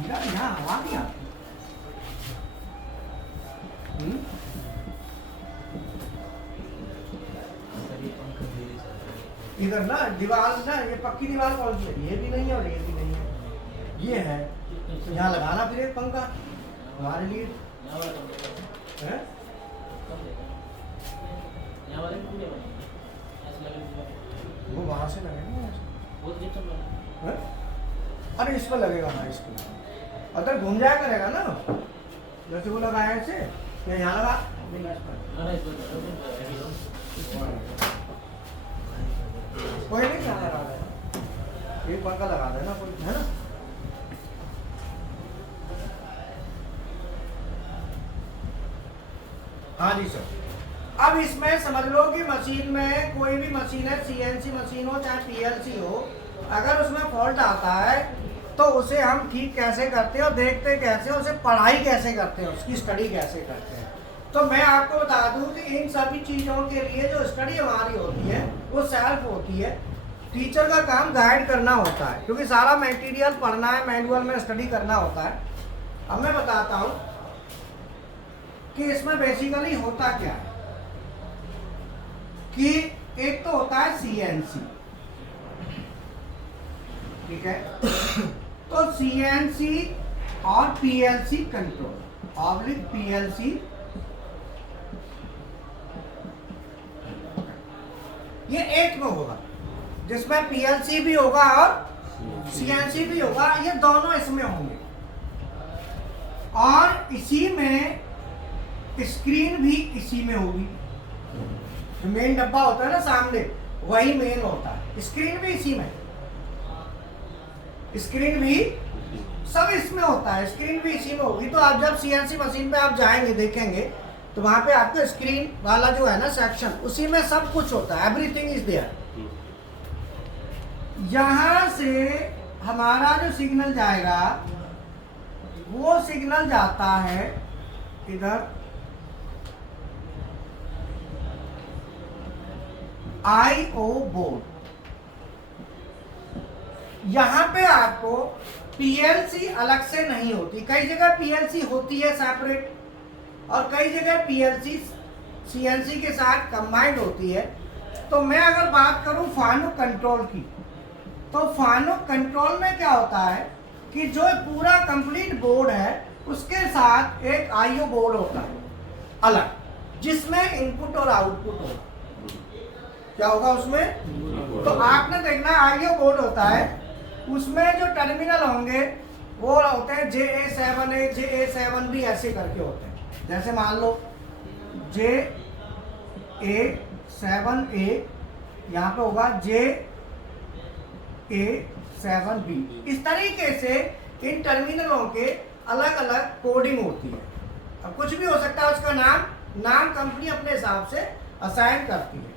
यहाँ हवा नहीं आती। इधर ना दीवार ना, ये पक्की दीवार कौन सी है? ये भी नहीं है और ये भी नहीं है, ये है। तो यहाँ लगाना फिर एक पंखा हमारे लिए है। वो वहां से लगेगा, अरे इस पर लगेगा। हाँ इस पर अगर घूम जाया करेगा ना, जैसे वो लगाया ऐसे, यहाँ लगा कोई नहीं, क्या लगा देना, एक पंखा लगा देना कोई, है ना। हाँ जी सर। अब इसमें समझ लो कि मशीन में, कोई भी मशीन है, सीएनसी मशीन हो चाहे पीएलसी हो, अगर उसमें फॉल्ट आता है तो उसे हम ठीक कैसे करते हैं और देखते कैसे, उसे पढ़ाई कैसे करते हैं, उसकी स्टडी कैसे करते हैं। तो मैं आपको बता दूं कि इन सभी चीज़ों के लिए जो स्टडी हमारी होती है वो सेल्फ होती है। टीचर का काम गाइड करना होता है, क्योंकि सारा मटेरियल पढ़ना है, मैनुअल में स्टडी करना होता है। अब मैं बताता हूँ कि इसमें बेसिकली होता क्या है, कि एक तो होता है सीएनसी, ठीक है। तो सीएनसी और पीएलसी कंट्रोल ऑब्लिक पीएलसी, ये एक में होगा जिसमें पीएलसी भी होगा और सीएनसी भी होगा, ये दोनों इसमें होंगे। और इसी में स्क्रीन भी इसी में होगी। जो मेन डब्बा होता है ना सामने, वही मेन होता है। स्क्रीन भी इसी में, स्क्रीन भी सब इसमें होता है, स्क्रीन भी इसी में होगी। तो आप जब सीएनसी मशीन पे आप जाएंगे देखेंगे तो वहां पे आपको स्क्रीन वाला जो है ना सेक्शन, उसी में सब कुछ होता है, एवरीथिंग इज देयर। यहां से हमारा जो सिग्नल जाएगा वो सिग्नल जाता है इधर आईओ बोर्ड। यहां पे आपको पीएलसी अलग से नहीं होती, कई जगह पीएलसी होती है सेपरेट, और कई जगह पीएलसी सीएनसी के साथ कंबाइंड होती है। तो मैं अगर बात करूं फानुक कंट्रोल की, तो फानुक कंट्रोल में क्या होता है कि जो पूरा कंप्लीट बोर्ड है उसके साथ एक आईओ बोर्ड होता है अलग, जिसमें इनपुट और आउटपुट होगा। क्या होगा उसमें? तो आपने देखना आईओ बोर्ड होता है, उसमें जो टर्मिनल होंगे वो होते हैं JA7A, JA7B ऐसे करके होते हैं। जैसे मान लो JA7A, यहाँ पे होगा JA7B। इस तरीके से इन टर्मिनलों के अलग अलग कोडिंग होती है। अब कुछ भी हो सकता है, उसका नाम कंपनी अपने हिसाब से असाइन करती है।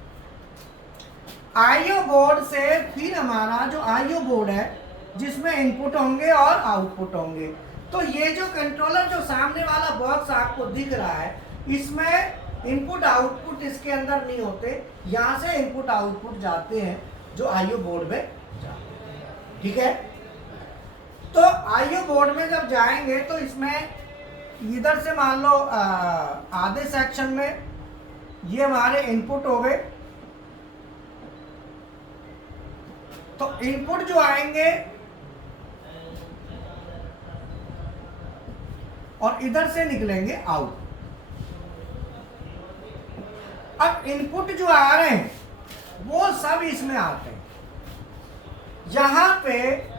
आईओ बोर्ड से फिर हमारा जो आईओ बोर्ड है जिसमें इनपुट होंगे और आउटपुट होंगे। तो ये जो कंट्रोलर जो सामने वाला बॉक्स आपको दिख रहा है, इसमें इनपुट आउटपुट इसके अंदर नहीं होते, यहाँ से इनपुट आउटपुट जाते हैं जो आईओ बोर्ड में जाते हैं, ठीक है। तो आईओ बोर्ड में जब जाएंगे तो इसमें इधर से मान लो आधे सेक्शन में ये हमारे इनपुट हो गए। तो इनपुट जो आएंगे और इधर से निकलेंगे आउट। अब इनपुट जो आ रहे हैं वो सब इसमें आते हैं। जहां पे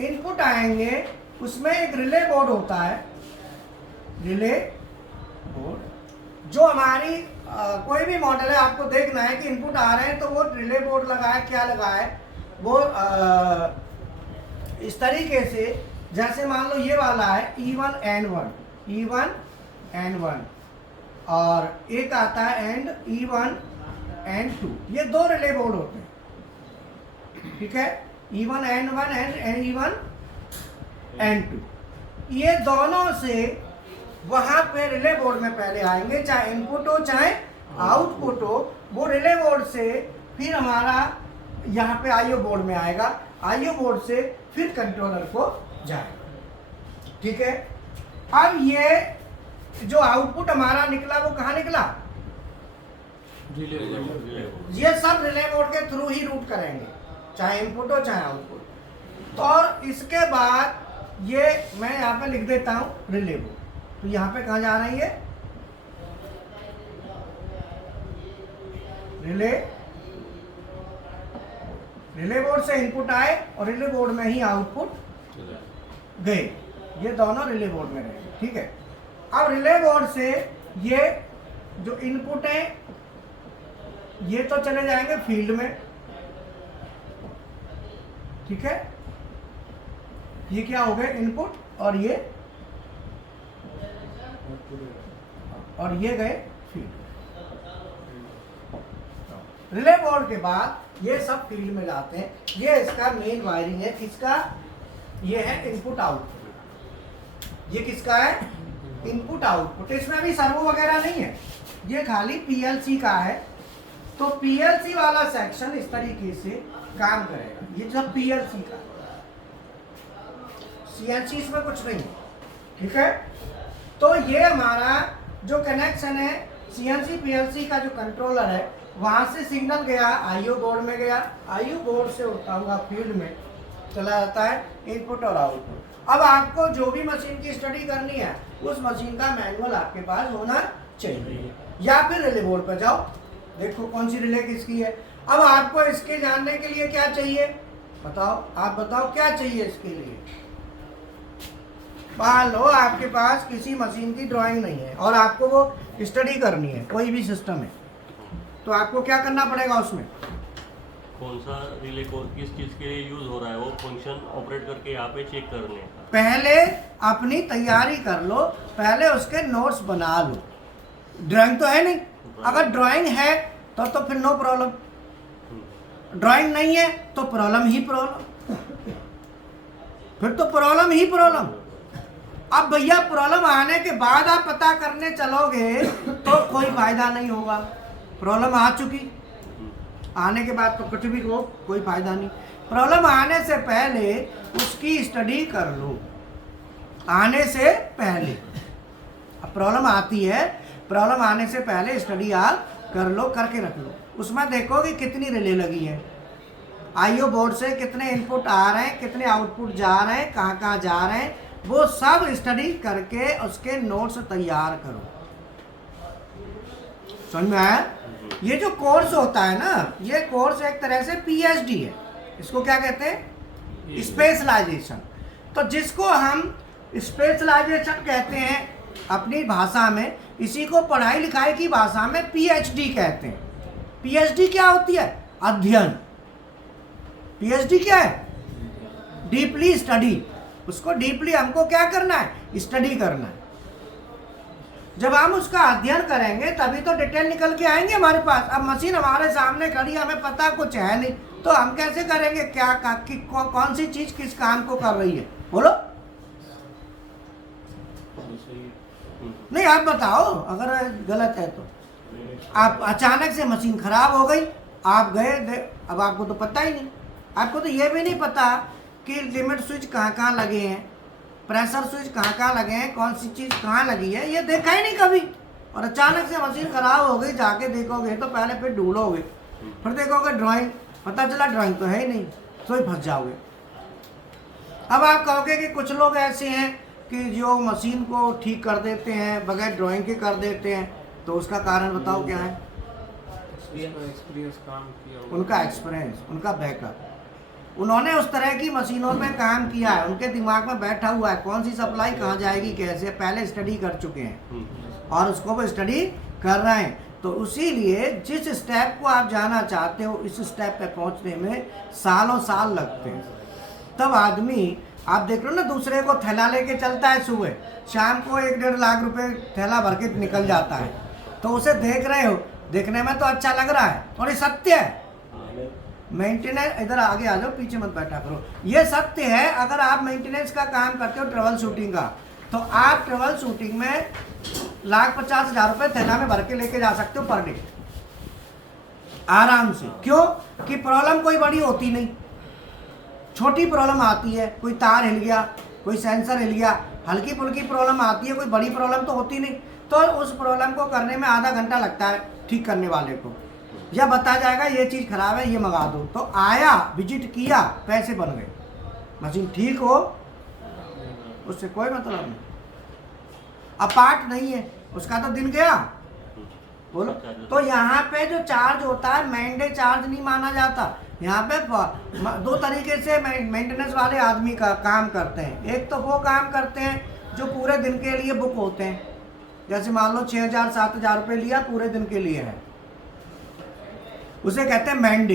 इनपुट आएंगे उसमें एक रिले बोर्ड होता है, रिले बोर्ड। जो हमारी कोई भी मॉडल है, आपको देखना है कि इनपुट आ रहे हैं तो वो रिले बोर्ड लगा है, क्या लगा है वो इस तरीके से। जैसे मान लो ये वाला है E1N1, E1N1, और एक आता है एंड E1N2। ये दो रिले बोर्ड होते हैं, ठीक है। E1N1 एंड E1N2, ये दोनों से वहां पे रिले बोर्ड में पहले आएंगे, चाहे इनपुट हो चाहे आउटपुट हो। वो रिले बोर्ड से फिर हमारा यहाँ पे आईओ बोर्ड में आएगा। आईओ मोड से फिर कंट्रोलर को जाएगा। ठीक है, अब ये जो आउटपुट हमारा निकला वो कहाँ निकला? ये सब रिले मोड के थ्रू ही रूट करेंगे, चाहे इनपुट हो चाहे आउटपुट। तो और इसके बाद ये मैं यहाँ पे लिख देता हूँ रिले मोड। तो यहाँ पे कहाँ जा रही है? रिले बोर्ड से इनपुट आए और रिले बोर्ड में ही आउटपुट गए। ये दोनों रिले बोर्ड में गए। ठीक है, अब रिले बोर्ड से ये जो इनपुट है ये तो चले जाएंगे फील्ड में। ठीक है, ये क्या हो गए? इनपुट, और ये गए फील्ड। रिले बोर्ड के बाद ये सब फील्ड में जाते हैं। ये इसका मेन वायरिंग है। किसका? ये है इनपुट आउटपुट। ये किसका है? Input output. इसमें भी सर्वो वगैरह नहीं है, ये खाली पीएलसी का है। तो पीएलसी वाला सेक्शन इस तरीके से काम करेगा। ये सब पीएलसी का, सीएनसी इसमें कुछ नहीं है। ठीक है, तो ये हमारा जो कनेक्शन है सीएनसी पीएलसी का जो कंट्रोलर है, वहां से सिग्नल गया आईओ बोर्ड में गया, आईओ बोर्ड से उठता हुआ फील्ड में चला जाता है इनपुट और आउटपुट। अब आपको जो भी मशीन की स्टडी करनी है उस मशीन का मैनुअल आपके पास होना चाहिए, या फिर रिले बोर्ड पर जाओ, देखो कौन सी रिले किसकी है। अब आपको इसके जानने के लिए क्या चाहिए बताओ? आप बताओ क्या चाहिए इसके लिए? मान लो आपके पास किसी मशीन की ड्राइंग नहीं है और आपको वो स्टडी करनी है, कोई भी सिस्टम है, तो आपको क्या करना पड़ेगा? उसमें कौन सा रिले किस चीज के लिए यूज हो रहा है वो फंक्शन ऑपरेट करके यहाँ पे चेक करने का। पहले अपनी तैयारी कर लो, पहले उसके नोट्स बना लो। ड्राइंग तो है नहीं, अगर ड्राइंग है तो फिर नो प्रॉब्लम, ड्राइंग नहीं है तो प्रॉब्लम ही प्रॉब्लम, फिर तो प्रॉब्लम ही प्रॉब्लम। अब भैया प्रॉब्लम आने के बाद आप पता करने चलोगे तो कोई फायदा नहीं होगा। प्रॉब्लम आ चुकी, आने के बाद तो कुछ भी हो कोई फायदा नहीं। प्रॉब्लम आने से पहले उसकी स्टडी कर लो, आने से पहले। अब प्रॉब्लम आती है, प्रॉब्लम आने से पहले स्टडी आप कर लो, करके रख लो। उसमें देखो कि कितनी रिले लगी है, आईओ बोर्ड से कितने इनपुट आ रहे हैं, कितने आउटपुट जा रहे हैं, कहाँ कहाँ जा रहे हैं, वो सब स्टडी करके उसके नोट्स तैयार करो। समझ में आया? ये जो कोर्स होता है ना, ये कोर्स एक तरह से पीएचडी है। इसको क्या कहते हैं? स्पेशलाइजेशन। तो जिसको हम स्पेशलाइजेशन कहते हैं अपनी भाषा में, इसी को पढ़ाई लिखाई की भाषा में पीएचडी कहते हैं। पीएचडी क्या होती है? अध्ययन। पीएचडी क्या है? Deeply study. उसको डीपली हमको क्या करना है? स्टडी करना है। जब हम उसका अध्ययन करेंगे तभी तो डिटेल निकल के आएंगे हमारे पास। अब मशीन हमारे सामने खड़ी, हमें पता कुछ है नहीं, तो हम कैसे करेंगे क्या कौन सी चीज किस काम को कर रही है? बोलो नहीं, आप बताओ अगर गलत है तो। आप अचानक से मशीन खराब हो गई, आप गए, अब आपको तो पता ही नहीं, आपको तो ये भी नहीं पता कि लिमिट स्विच कहाँ कहाँ लगे हैं, प्रेशर स्विच कहाँ कहाँ लगे हैं, कौन सी चीज़ कहाँ लगी है, ये देखा ही नहीं कभी। और अचानक से मशीन खराब हो गई, जाके देखोगे तो पहले फिर ढूंढोगे, फिर देखोगे ड्राइंग, पता चला ड्राइंग तो है ही नहीं, तो ही फंस जाओगे। अब आप कहोगे कि कुछ लोग ऐसे हैं कि जो मशीन को ठीक कर देते हैं, बगैर ड्राइंग के कर देते हैं, तो उसका कारण बताओ क्या है? उनका एक्सपीरियंस, उनका बैकअप, उन्होंने उस तरह की मशीनों में काम किया है, उनके दिमाग में बैठा हुआ है कौन सी सप्लाई कहाँ जाएगी, कैसे, पहले स्टडी कर चुके हैं और उसको वो स्टडी कर रहे हैं। तो इसीलिए जिस स्टेप को आप जाना चाहते हो, इस स्टेप पे पहुंचने में सालों साल लगते हैं। तब आदमी, आप देख लो ना, दूसरे को थैला लेके चलता है, सुबह शाम को 1-1.5 लाख रुपए थैला भर के निकल जाता है, तो उसे देख रहे हो, देखने में तो अच्छा लग रहा है और ये सत्य है। मेंटेनेंस, इधर आगे आ जाओ, पीछे मत बैठा करो, ये सत्य है। अगर आप मेंटेनेंस का काम करते हो, ट्रबल शूटिंग का, तो आप ट्रबल शूटिंग में 1,50,000 रुपए थैला में भर के लेके जा सकते हो पर डे, आराम से। क्यों? कि प्रॉब्लम कोई बड़ी होती नहीं, छोटी प्रॉब्लम आती है, कोई तार हिल गया, कोई सेंसर हिल गया, हल्की फुल्की प्रॉब्लम आती है, कोई बड़ी प्रॉब्लम तो होती नहीं। तो उस प्रॉब्लम को करने में आधा घंटा लगता है ठीक करने वाले को, या बता जाएगा ये चीज़ खराब है ये मंगा दो, तो आया विजिट किया पैसे बन गए, मशीन ठीक हो उससे कोई मतलब नहीं। अब पार्ट नहीं है उसका तो दिन गया, बोलो। तो यहाँ पे जो चार्ज होता है मैंडे चार्ज नहीं माना जाता। यहाँ पे दो तरीके से मेंटेनेंस वाले आदमी का काम करते हैं। एक तो वो काम करते हैं जो पूरे दिन के लिए बुक होते हैं, जैसे मान लो 6,000 7,000 रुपये लिया पूरे दिन के लिए है, उसे कहते हैं मैंडे।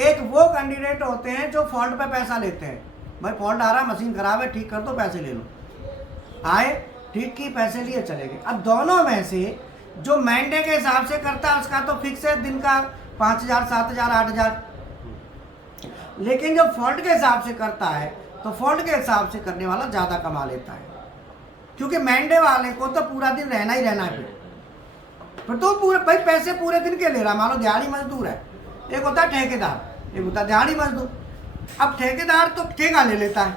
एक वो कैंडिडेट होते हैं जो फॉल्ट पे पैसा लेते हैं, भाई फॉल्ट आ रहा मशीन खराब है ठीक कर दो पैसे ले लो, आए ठीक की पैसे लिए चले गए। अब दोनों में से जो मैंडे के हिसाब से करता है उसका तो फिक्स है दिन का 5,000 7,000 8,000, लेकिन जो फॉल्ट के हिसाब से करता है तो फॉल्ट के हिसाब से करने वाला ज़्यादा कमा लेता है, क्योंकि मैंडे वाले को तो पूरा दिन रहना ही रहना है। फिर तो पूरे भाई पैसे पूरे दिन के ले रहा, मान लो दिहाड़ी मजदूर है, एक होता है ठेकेदार, एक होता है दिहाड़ी मजदूर। अब ठेकेदार तो ठेका ले लेता है,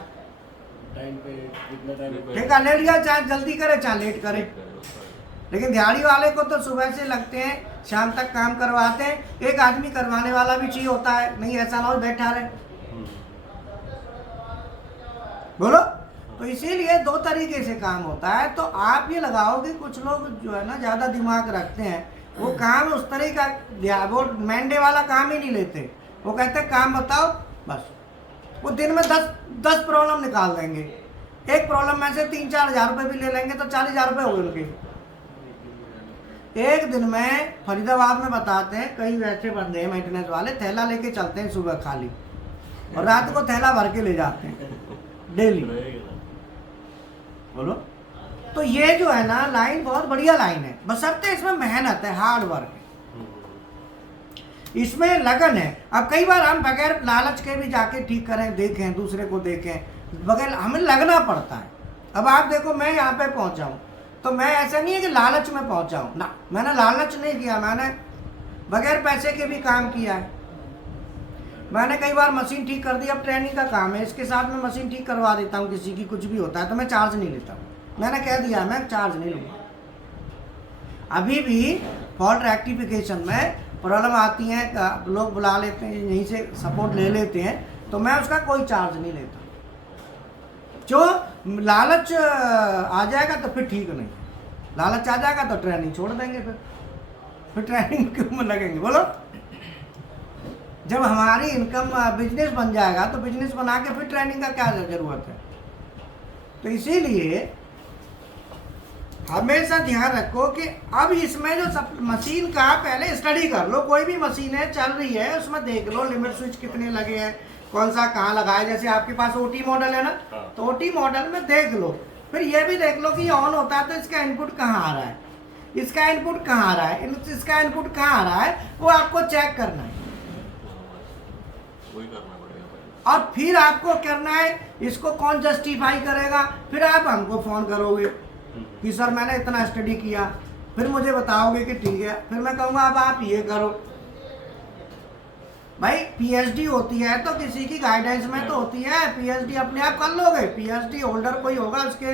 टाइम पे कितना टाइम ठेका ले लिया, चाहे जल्दी करे चाहे लेट करे। लेकिन दिहाड़ी वाले को तो सुबह से लगते हैं शाम तक काम करवाते हैं। एक आदमी करवाने वाला भी चाहिए होता है, नहीं ऐसा ना हो बैठा रहे, बोलो। तो इसीलिए दो तरीके से काम होता है। तो आप ये लगाओ कि कुछ लोग जो है ना ज़्यादा दिमाग रखते हैं, वो काम उस तरह का वो मैंडे वाला काम ही नहीं लेते। वो कहते हैं काम बताओ बस, वो दिन में 10 प्रॉब्लम निकाल देंगे, एक प्रॉब्लम में से 3-4 हज़ार रुपये भी ले लेंगे तो 40,000 रुपये हो गए उनके एक दिन में। फरीदाबाद में बताते हैं कई वैसे बंदे हैं मेंटेनेंस वाले, थैला लेके चलते हैं सुबह खाली और रात को थैला भर के ले जाते हैं डेली, बोलो। तो ये जो है ना लाइन बहुत बढ़िया लाइन है, बशर्ते इसमें मेहनत है, हार्ड वर्क है, इसमें लगन है। अब कई बार हम बगैर लालच के भी जाके ठीक करें, देखें, दूसरे को देखें, बगैर हमें लगना पड़ता है। अब आप देखो मैं यहाँ पे पहुँचा हूँ तो मैं ऐसा नहीं है कि लालच में पहुँचा हूँ ना, मैंने लालच नहीं किया, मैंने बगैर पैसे के भी काम किया है। मैंने कई बार मशीन ठीक कर दी, अब ट्रेनिंग का काम है, इसके साथ मैं मशीन ठीक करवा देता हूँ, किसी की कुछ भी होता है तो मैं चार्ज नहीं लेता हूँ, मैंने कह दिया मैं चार्ज नहीं लूँगा। अभी भी फॉल्ट रेक्टिफिकेशन में प्रॉब्लम आती है, लोग बुला लेते हैं, यहीं से सपोर्ट ले लेते हैं, तो मैं उसका कोई चार्ज नहीं लेता। जो लालच आ जाएगा तो फिर ठीक नहीं, लालच आ जाएगा तो ट्रेनिंग छोड़ देंगे, फिर ट्रेनिंग क्यों में लगेंगे, बोलो। जब हमारी इनकम बिजनेस बन जाएगा तो बिजनेस बना के फिर ट्रेनिंग का क्या जरूरत है। तो इसीलिए हमेशा ध्यान रखो कि अब इसमें जो सब मशीन का पहले स्टडी कर लो, कोई भी मशीन है चल रही है उसमें देख लो लिमिट स्विच कितने लगे हैं, कौन सा कहाँ लगा है। जैसे आपके पास ओटी मॉडल है ना, तो ओटी मॉडल में देख लो, फिर ये भी देख लो कि ये ऑन होता है तो इसका इनपुट कहाँ आ रहा है, इसका इनपुट कहाँ आ रहा है, इसका इनपुट कहाँ आ रहा है, वो आपको चेक करना है, वही करना पड़ेगा। और फिर आपको करना है इसको कौन जस्टिफाई करेगा। फिर आप हमको फ़ोन करोगे कि सर मैंने इतना स्टडी किया, फिर मुझे बताओगे कि ठीक है, फिर मैं कहूँगा अब आप ये करो। भाई पीएचडी होती है तो किसी की गाइडेंस में तो होती है, पीएचडी अपने आप कर लोगे, पीएचडी होल्डर कोई होगा उसके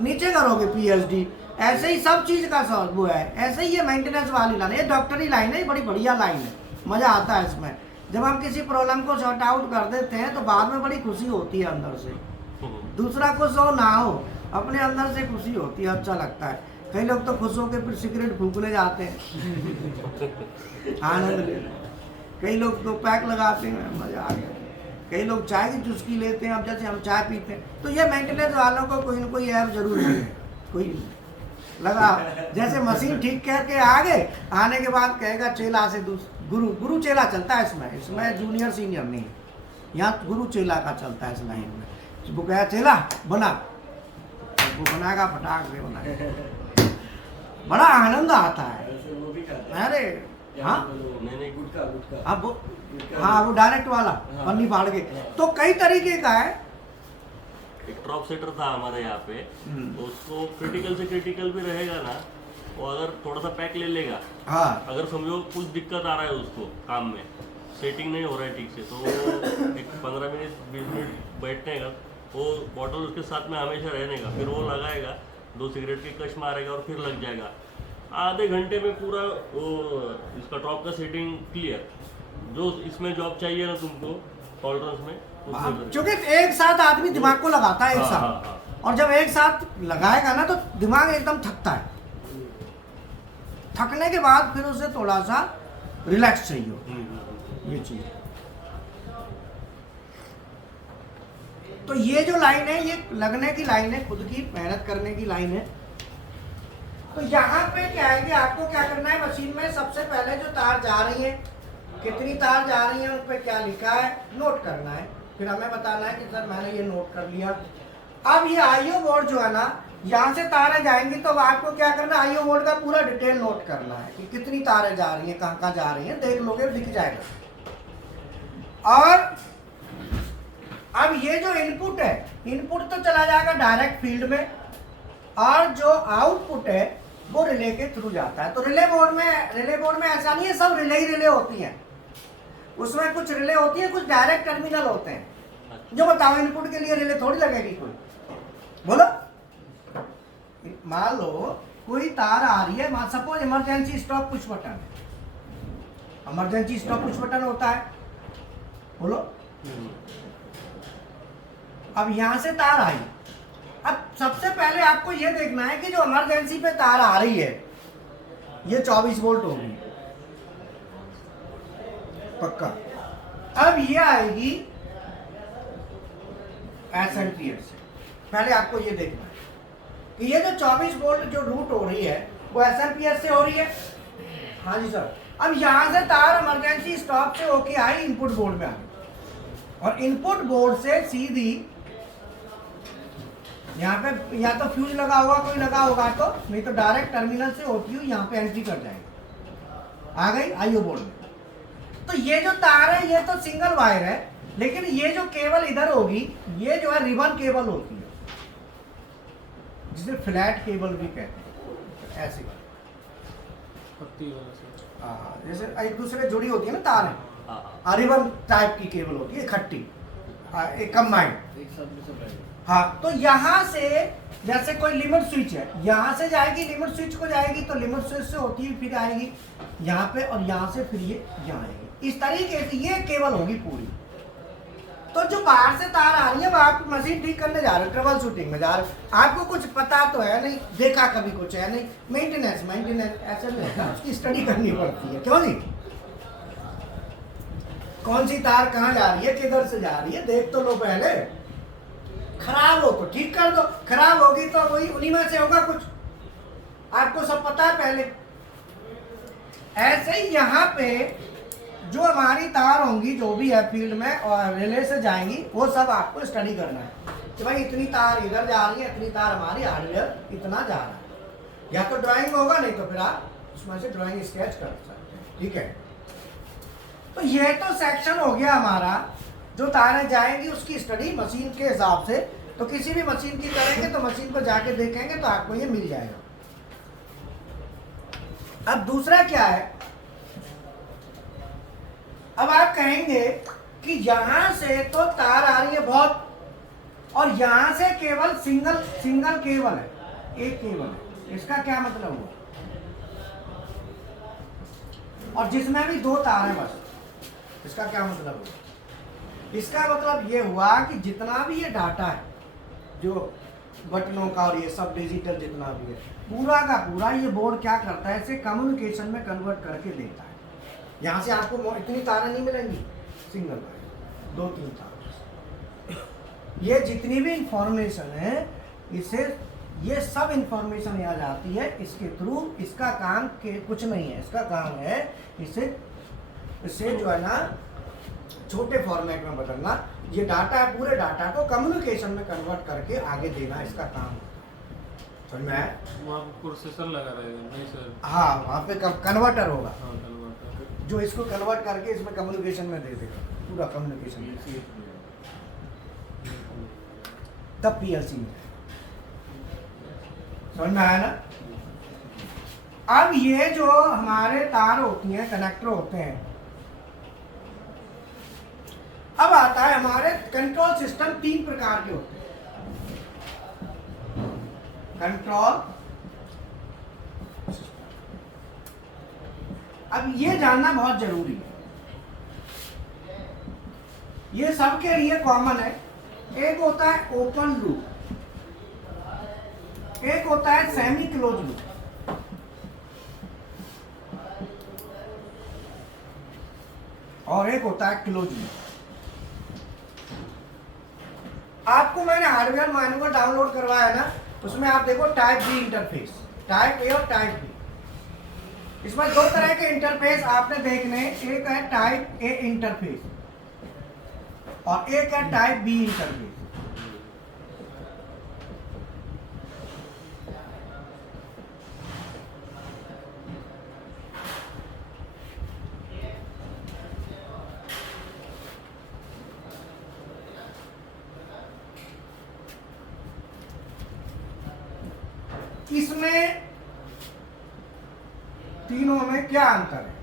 नीचे करोगे पीएचडी। ऐसे ही सब चीज़ का वो है, ऐसे ही ये मेंटेनेंस वाली लाइन है, ये डॉक्टरी लाइन है, बड़ी बढ़िया लाइन है, मज़ा आता है इसमें। जब हम किसी प्रॉब्लम को सॉर्ट आउट कर देते हैं तो बाद में बड़ी खुशी होती है अंदर से, दूसरा खुश हो ना हो, अपने अंदर से खुशी होती है, अच्छा लगता है। कई लोग तो खुश होकर फिर सिगरेट फूकने जाते हैं आनंद ले, कई लोग तो पैक लगाते हैं, मज़ा आ गया, कई लोग चाय की चुस्की लेते हैं। अब जैसे हम चाय पीते हैं तो ये मेंटेनेंस वालों को कोई ना कोई ऐप जरूर है, कोई लगा जैसे मशीन ठीक करके आ गए, आने के बाद कहेगा चेला से गुरु चेला चलता है इसमें जूनियर सीनियर नहीं, यहाँ गुरु चेला का चलता है इस लाइन में। वो कहा चेला बना, वो बनाएगा, फटाक से बनाएगा, बड़ा आनंद आता है। अरे हाँ नहीं गुटका अब हाँ वो डायरेक्ट वाला पन्नी फाड़ के, तो कई तरीके का है। एक ड्रॉप सेटर था हमारे यहाँ पे, तो उसको क्रिटिकल से क्रिटिकल भी रहेगा ना, वो अगर थोड़ा सा पैक ले लेगा, हाँ अगर समझो कुछ दिक्कत आ रहा है उसको काम में, सेटिंग नहीं हो रहा है ठीक से, तो एक 15 मिनट 20 मिनट बैठने का, वो बॉटल उसके साथ में हमेशा रहने का, फिर वो लगाएगा, 2 सिगरेट की कश मारेगा और फिर लग जाएगा। आधे घंटे में पूरा वो इसका टॉप का सेटिंग क्लियर, जो इसमें जॉब चाहिए ना तुमको टॉलरेंस में, उसमें लग क्योंकि एक साथ आदमी दिमाग को लगाता है एक हाँ, साथ, हाँ, हाँ। और जब एक साथ लगाएगा ना तो दिमाग एकदम थकता है, थकने के बाद फिर उसे थोड़ा सा रिलैक्स चाहिए होता है, ये चीज। तो ये जो लाइन है ये लगने की लाइन है, खुद की मेहनत करने की लाइन है। तो यहाँ पे क्या है कि आपको क्या करना है, मशीन में सबसे पहले जो तार जा रही है, कितनी तार जा रही है, उन पे क्या लिखा है नोट करना है, फिर हमें बताना है कि सर मैंने ये नोट कर लिया। अब ये आईओ बोर्ड जो है ना, यहाँ से तारें जाएंगी तो आपको क्या करना है, आईओ बोर्ड का पूरा डिटेल नोट करना है कि कितनी तारें जा रही हैं, कहाँ कहाँ जा रही हैं, देख लोगे दिख जाएगा। और अब ये जो इनपुट है, इनपुट तो चला जाएगा डायरेक्ट फील्ड में, और जो आउटपुट है वो रिले के थ्रू जाता है। तो रिले बोर्ड में ऐसा नहीं है सब रिले ही रिले होती हैं, उसमें कुछ रिले होती है, कुछ डायरेक्ट टर्मिनल होते हैं। जो बताओ इनपुट के लिए रिले थोड़ी लगेगी कोई, बोलो। मान लो कोई तार आ रही है, मान suppose emergency stop push button, emergency stop push button होता है, बोलो। अब यहां से तार आई, अब सबसे पहले आपको यह देखना है कि जो इमरजेंसी पे तार आ रही है ये 24 वोल्ट होगी पक्का। अब ये आएगी एसएमपीएस से, पहले आपको ये देखना है कि ये जो 24 वोल्ट जो रूट हो रही है वो एसएमपीएस से हो रही है। हाँ जी सर। अब यहां से तार इमरजेंसी स्टॉप से होके आई इनपुट बोर्ड में आ गई, और इनपुट बोर्ड से सीधी यहाँ पे या तो फ्यूज लगा होगा, कोई लगा होगा तो, नहीं तो डायरेक्ट टर्मिनल से होती हुई यहाँ पे एंट्री कर जाएगी, आ गई आईओ बोर्ड में। तो ये जो तार है ये तो सिंगल वायर है, लेकिन ये जो केबल इधर होगी ये जो है रिबन केबल होती है, जिसे फ्लैट केबल भी कहते हैं, ऐसे पत्ती वाला से। जैसे एक दूसरे जुड़ी होती है ना तार, रिबन टाइप की केबल होती है, इकट्ठी, एक कंबाइंड, एक साथ में सब रहेगा। हाँ। तो यहाँ से जैसे कोई लिमिट स्विच है, यहाँ से जाएगी लिमिट स्विच को जाएगी, तो लिमिट स्विच से होती हुई फिर आएगी यहाँ पे, और यहाँ से फिर ये यहाँ आएगी। इस तरीके से ये केबल होगी पूरी। तो जो बाहर से तार आ रही है वो आप मशीन ठीक करने जा रहे हो, ट्रबल शूटिंग में जा रहे हो, आपको कुछ पता तो है नहीं, देखा कभी कुछ है नहीं, मेंटेनेंस ऐसा नहीं होता, उसकी स्टडी करनी पड़ती है, क्यों नहीं? कौन सी तार कहाँ जा रही है, किधर से जा रही है, देख तो लो पहले। खराब हो तो ठीक कर दो, खराब होगी तो वही उन्हीं में से होगा कुछ, आपको सब पता है पहले। ऐसे ही यहाँ पे जो हमारी तार होंगी जो भी है फील्ड में और रिले से जाएंगी, वो सब आपको स्टडी करना है कि भाई इतनी तार इधर जा रही है, इतनी तार हमारी हार्डवेयर इतना जा रहा है। या तो ड्राइंग होगा, नहीं तो फिर आप उसमें से ड्राइंग स्केच कर सकते हैं, ठीक है। तो ये तो सेक्शन हो गया हमारा, जो तारें जाएंगी उसकी स्टडी मशीन के हिसाब से। तो किसी भी मशीन की करेंगे तो मशीन को जाके देखेंगे तो आपको ये मिल जाएगा। अब दूसरा क्या है, अब आप कहेंगे कि यहां से तो तार आ रही है बहुत, और यहां से केवल सिंगल केबल है, एक केबल है, इसका क्या मतलब हुआ? और जिसमें भी 2 तार है बस, इसका क्या मतलब हुआ? इसका मतलब ये हुआ कि जितना भी ये डाटा है जो बटनों का और ये सब डिजिटल जितना भी है, पूरा का पूरा ये बोर्ड क्या करता है, इसे कम्युनिकेशन में कन्वर्ट करके देता है। यहाँ से आपको इतनी तारें नहीं मिलेंगी, सिंगल वायर 2-3 तार, ये जितनी भी इंफॉर्मेशन है इसे, ये सब इंफॉर्मेशन यहाँ जाती है इसके थ्रू। इसका काम के कुछ नहीं है, इसका काम है इसे जो है ना छोटे फॉर्मेट में बदलना, ये डाटा है पूरे डाटा को कम्युनिकेशन में कन्वर्ट करके आगे देना, इसका काम है। समझ में आया? वहाँ पे प्रोसेसर लगा रहेगा नहीं सर? हाँ, वहाँ पे कन्वर्टर होगा, हाँ कन्वर्टर, जो इसको कन्वर्ट करके इसमें कम्युनिकेशन में दे देगा, पूरा कम्युनिकेशन, तब पीएलसी में। समझ में आया ना? अब ये जो हमारे तार होती हैं, कनेक्टर होते हैं, अब आता है हमारे कंट्रोल सिस्टम, 3 प्रकार के होते हैं। कंट्रोल, अब ये जानना बहुत जरूरी है, ये सबके लिए कॉमन है। एक होता है ओपन लूप, एक होता है सेमी क्लोज लूप। और एक होता है क्लोज लूप। आपको मैंने हार्डवेयर मैनुअल डाउनलोड करवाया ना, उसमें आप देखो type B interface, type A और टाइप बी। इसमें 2 तरह के इंटरफेस आपने देखने, एक है टाइप ए इंटरफेस और एक है टाइप बी इंटरफेस। इसमें तीनों में क्या अंतर है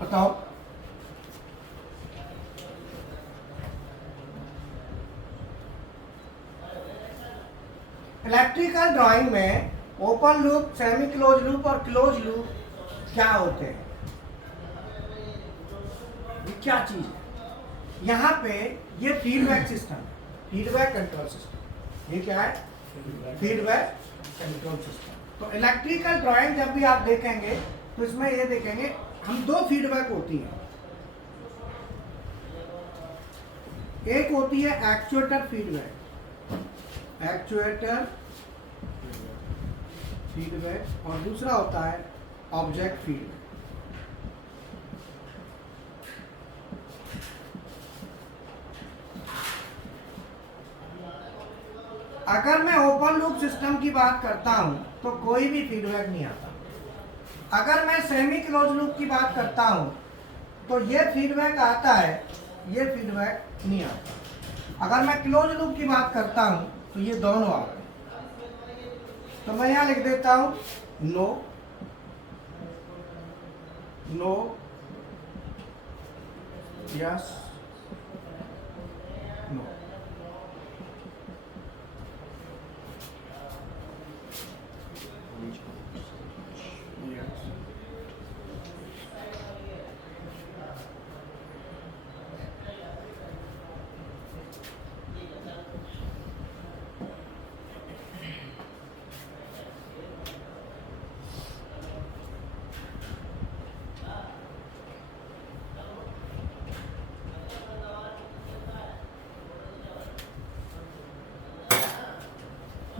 बताओ? इलेक्ट्रिकल ड्राइंग में open loop, semi close loop और क्लोज लूप क्या होते हैं? ये क्या चीज है? यहाँ पे ये फीडबैक सिस्टम है, फीडबैक कंट्रोल सिस्टम। ये क्या है? Feedback control system. तो इलेक्ट्रिकल ड्राइंग जब भी आप देखेंगे तो इसमें ये देखेंगे हम 2 फीडबैक होती है। एक होती है एक्चुएटर फीडबैक, एक्चुएटर फीडबैक, और दूसरा होता है ऑब्जेक्ट फीडबैक। अगर मैं ओपन लूप सिस्टम की बात करता हूं तो कोई भी फीडबैक नहीं आता। अगर मैं सेमी क्लोज लूप की बात करता हूं तो ये फीडबैक आता है, ये फीडबैक नहीं आता। अगर मैं क्लोज लूप की बात करता हूं तो ये दोनों आते हैं। तो मैं यहां लिख देता हूं नो, नो, यस, नो।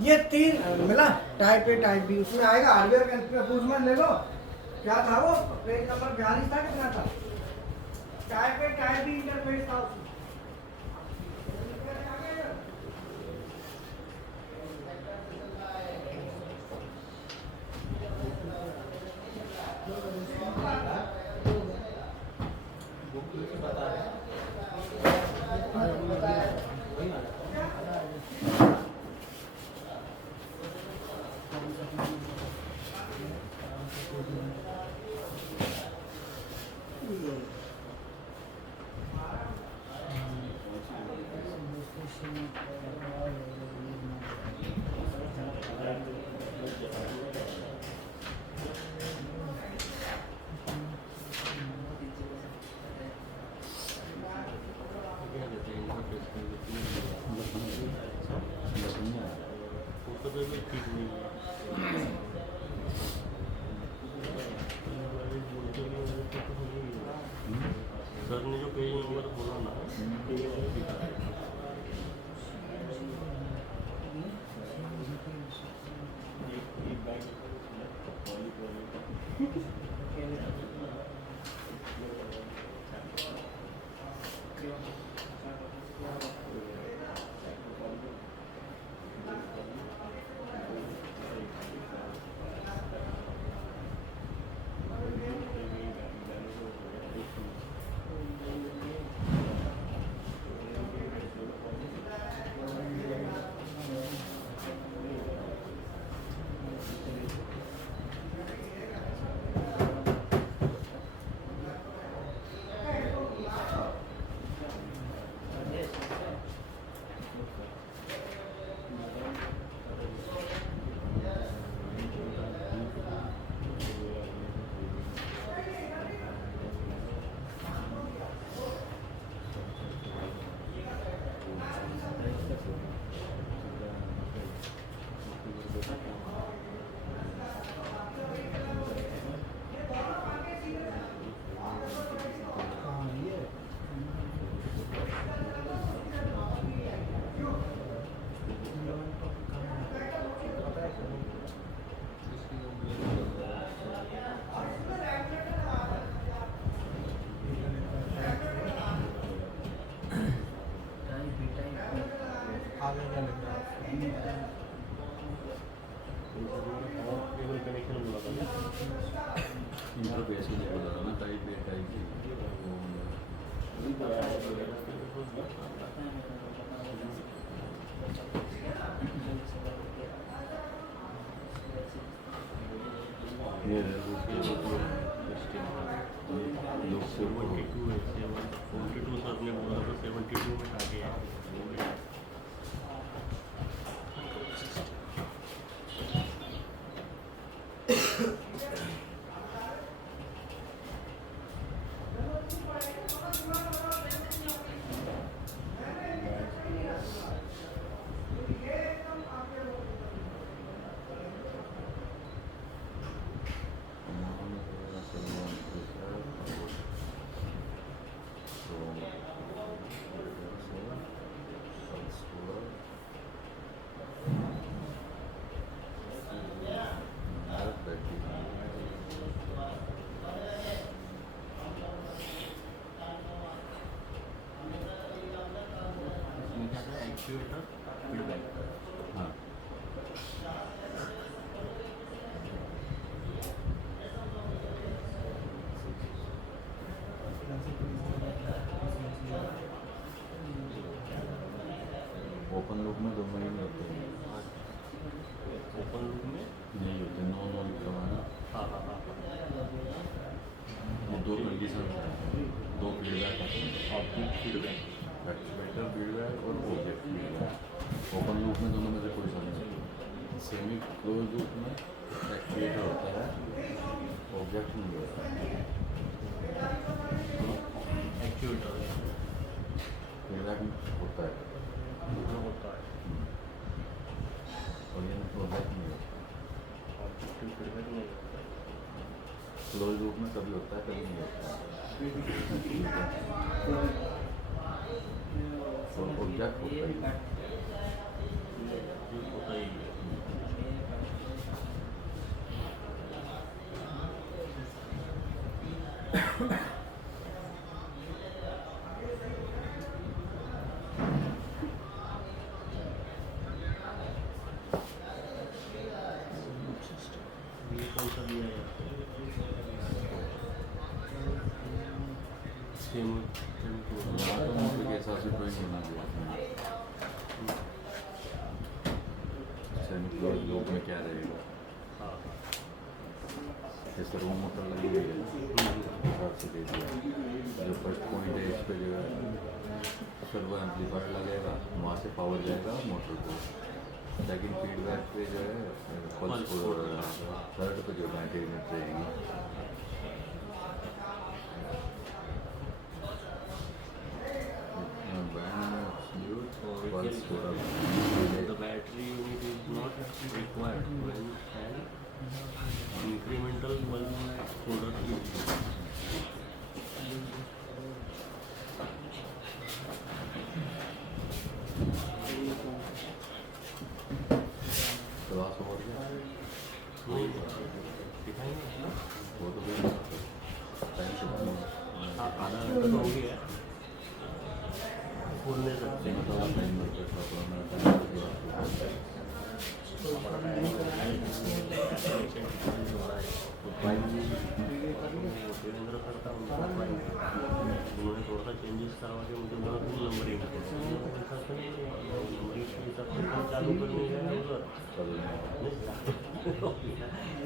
ये 3 मिला, टाइप ए टाइप बी। उसमें आएगा हार्डवेयर कंफ्यूजमेंट, ले लो क्या था वो, पेज नंबर 42 था, कितना था? Type A type B interface था उसमें। सर ने जो पेज नंबर बोला ना, आगे क्या लग रहा है केबल कनेक्शन बोला था ना। इंटरफेस के लिए बोला था ना, टाइप ए टाइप ये लोग से 72 है, 72 सर ने बोला था 72 में आ गया है। Actuator feedback. हाँ ओपन लूप में दोनों ही होते हैं, ओपन लूप में नहीं होते, नॉन ऑन करवाना। हाँ हाँ हाँ ये दो कंडीशन है, दो फीडबैक होते हैं, आउटपुट फीडबैक। एक्चुएटर फीडबैक और ऑब्जेक्ट फीडबैक। ओपन लूप में दोनों में से कोई सा नहीं। सेमी क्लोज लूप में एक्चुएटर होता है, ऑब्जेक्ट नहीं होता है। एक्चुएटर फीडबैक होता है होता है, और ये ऑब्जेक्ट नहीं होता। आउटपुट फीडबैक नहीं होता है। क्लोज लूप में कभी होता है, कभी नहीं होता है। और ऑब्जेक्ट होता है। ये होता ही है। ये कौन सा दिया है सेम ऑटोमोटिव के हिसाब से ड्राइंग बना दिया आपने। सेमी क्लोज लूप में क्या रहेगा, हाँ जैसे रूम मोटर लगी हुई है, हिसाब से दे दिया। जो फर्स्ट पॉइंट है इस पे जो है सर्वो एम्पलीफायर लगेगा, वहाँ से पावर जाएगा मोटर को। सेकंड फीडबैक पे जो है पल्स को, थर्ड पे जो बैटरी में रहेगी। पल्स को the battery unit is not required when an incremental pulse product is used. Class over गया नहीं दिखाएंगे वो तो भी टाइम से आधा घंटा तो हो गया खोलने तक। टाइम पर टाइम वीरेंद्र सर था उन्होंने थोड़ा सा चेंजेस करवा के मुझे बोला फुल नंबरिंग नंबरिंग के हिसाब से काम चालू करने गया उधर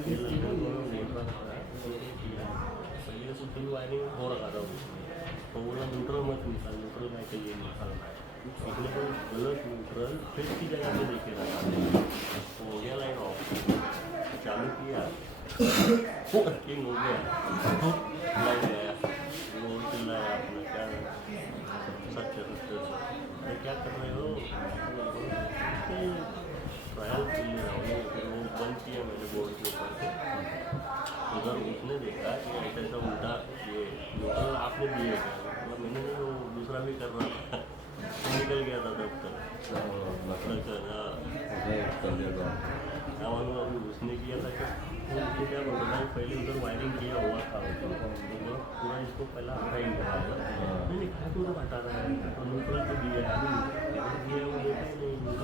ये लंदन को बोल रहा था पहले से फुल वायरिंग हो रखा था तो बोला न्यूट्रल मत निकाल, न्यूट्रल का चाहिए निकालना है इसलिए तो गलत न्यूट्रल फिर की जगह पे देखे रखा हो गया लाइन ऑफ चालू किया वर्किंग हो गया लाइन गया वो चिल्लाया आपने क्या सच अरे क्या कर रहे हो ट्रायल के लिए रहा हूँ फिर वो बंद किया मैंने बोर्ड के ऊपर से उधर उसने देखा कि ऐसा ऐसा उल्टा ये न्यूट्रल आपने दिए क्या मतलब मैंने नहीं वो दूसरा भी कर रहा था निकल गया था दफ्तर हाँ मालूम अभी उसने किया था क्या उसने क्या बोल रहा है पहले उधर वायरिंग किया हुआ था तो पूरा इसको पहला हटा ही हुआ नहीं नहीं क्या पूरा हटा रहा है तो न्यूट्रल तो दिया है अभी दिया वो देखा ही नहीं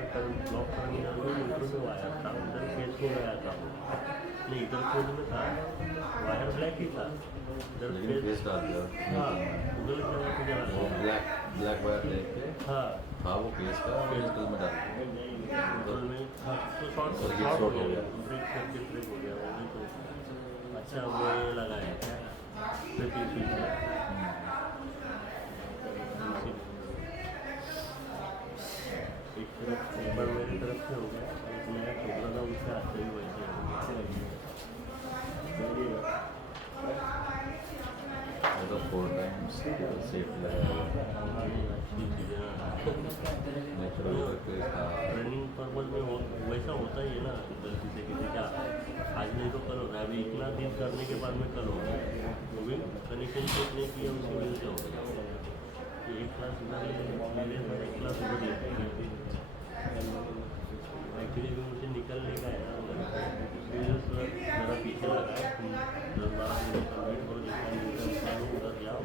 इधर ब्लॉक टर्मिनल में मीटर में वायर था, उधर फेस में गया था नहीं, इधर फेस में था, वायर ब्लैक ही था, इधर लेकिन फेस डाल दिया। हाँ उधर जगह पे जला वो ब्लैक वायर लेके हाँ वो फेस का मेडिकल में डाल दिया। मीटर में हाँ, तो शॉर्ट और ये शॉर्ट हो short हो गया, गया। ब्रेक करके ब्रेक हो गया वो भी तो। अच्छा वो ये लगाया क्या फिर पीछे एक तरफ एक बार मेरी तरफ से हो गया, एक नया छोकरा था उससे हाथ से भी वैसे हो गया। वो तो 4 टाइम्स सेफ लगाया हुआ। अच्छी चीज़ है ना। नेचुरल करके इसका रनिंग पर्पज में वैसा होता ही है ना, गलती से किसी का आज नहीं तो करो ना, अभी इतना दिन करने के बाद में करो वो भी कनेक्शन चेक नहीं किया उसी वजह से हो गया। एक क्लास इधर ले एक क्लास उधर ले एक्चुअली भी मुझे निकलने का है ना उधर, इसलिए ज़रा पीछे लगा है, 10-12 मिनट का वेट करो, जितना निकलो उधर जाओ,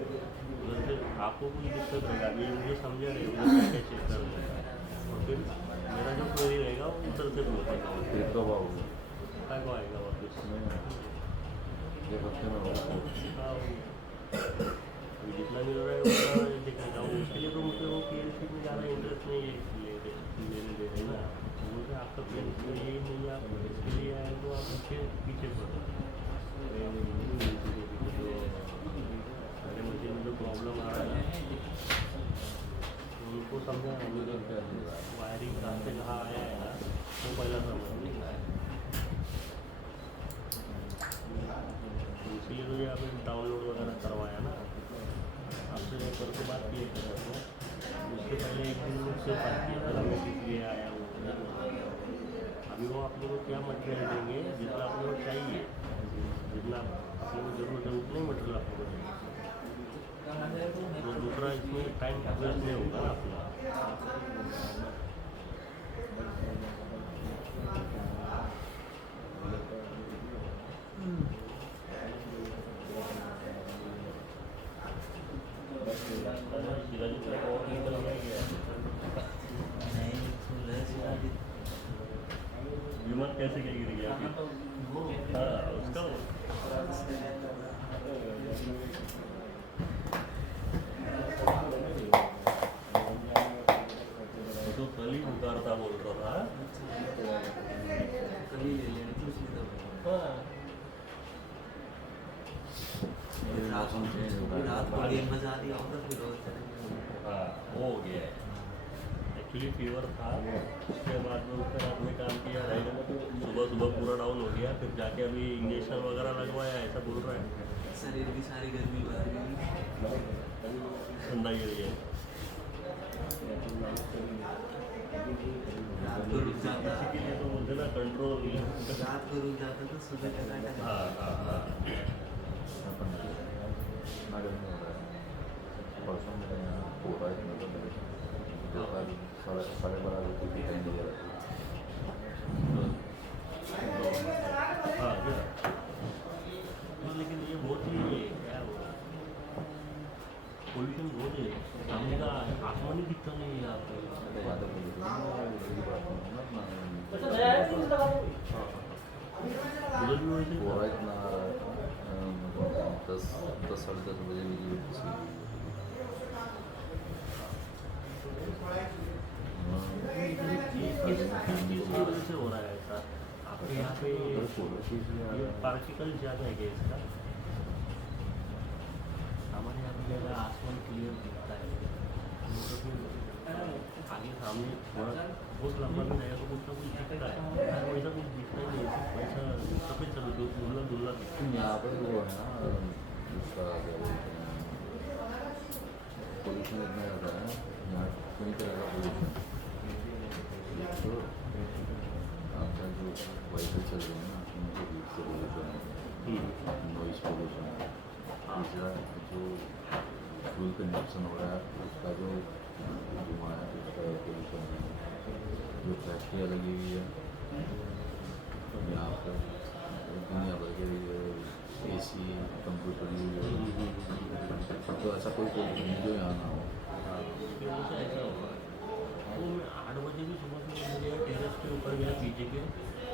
उधर से आपको कुछ दिक्कत रहेगा। अभी मुझे समझा रहे उधर क्या चेक करना है, और फिर मेरा जो क्वेरी रहेगा वो उधर से पूछेगा, फिर कब आओगे? कब आएगा वापस। ये हफ्ते में होगा। हाँ वो जितना मिल रहा है उतना देखना चाहूँ, उसके लिए तो मुझे वो PLC में ज़्यादा इंटरेस्ट नहीं है लेने दे रहे ना, तो मुझे आपका PLC में यही नहीं है, आप इसके लिए आए तो आप पीछे पड़ो। अरे मुझे जो प्रॉब्लम आ रहा है उनको समझा वायरिंग कहाँ से कहाँ आया है ना, वो पहला समझ नहीं आया। इसलिए तो ये आपने डाउनलोड वगैरह करवाया ना, आपसे लेकर के बात किए थे आपने, उससे पहले एक दिन मुझसे बात किया था मैं किस लिए आया हूँ। अभी वो आप लोग को क्या मटेरियल देंगे जितना आप लोग को चाहिए, जितना आप लोग को जरूरत है उतने मटेरियल आप लोग को देंगे, तो दूसरा इसमें टाइम वेस्ट नहीं होगा ना अपना। विमान कैसे क्या गिर गया फिर? हाँ उसका तो कल ही बुखार था बोल रहा था। हाँ मौसम चेंज होगा। हाँ वो हो गया है, एक्चुअली फीवर था, उसके बाद में उसके रात में काम किया, सुबह पूरा डाउन हो गया, फिर जाके अभी इंजेक्शन वगैरह लगवाया, ऐसा बोल रहा है। शरीर की सारी गर्मी बाहर गई। ठंडा गिर गया। रात को रुक जाता इसी के लिए तो बोलते ना कंट्रोल। रात को रुक जाता तो सुबह तक आता। हाँ हाँ हाँ इतना गर्मी हो रहा है। परसों मेरे यहाँ पूरा इतना तो मेरे 12:30 बजे की टाइम दिया हाँ क्या? लेकिन ये बहुत ही क्या हुआ, पोल्यूशन बहुत है, सामने का आसमान ही दिखता नहीं है यहाँ पे। ज़्यादा पोल्यूशन उधर भी वैसे पूरा इतना 10-10:30 बजे बिजली किसी किस वजह से हो रहा है ऐसा आपके यहाँ पे? ये पार्टिकल ज़्यादा है क्या इसका? हमारे यहाँ पे ज़्यादा आसमान क्लियर दिखता है, तो फिर आगे सामने थोड़ा बहुत लंबा भी रहेगा तो कुछ ना कुछ दिखता है, वैसा कुछ दिखता ही नहीं, वैसा सफ़ेद सफ़ेद धुंधला धुंधला दिखता है। यहाँ पर वो है ना उसका क्या बोलते हैं पोल्यूशन इतना ज़्यादा है यहाँ कई तरह का पोल्यूशन। एक तो आपका जो व्हीकल चल रहे हैं ना उनके बीच से पोल्यूशन है, नॉइज़ पोल्यूशन। दूसरा जो फ्यूल कंजप्शन हो रहा है उसका जो धुआं है उसका पोल्यूशन है, जो फैक्ट्रियाँ लगी हुई है यहाँ पर दुनिया भर के AC कंप्यूटर यूज हो, तो ऐसा कोई पोल्यूशन नहीं जो यहाँ ना हो। उसकी वजह से ऐसा हुआ। तो मैं 8 बजे भी सुबह से मुझे टेरेस के ऊपर गया पीछे के,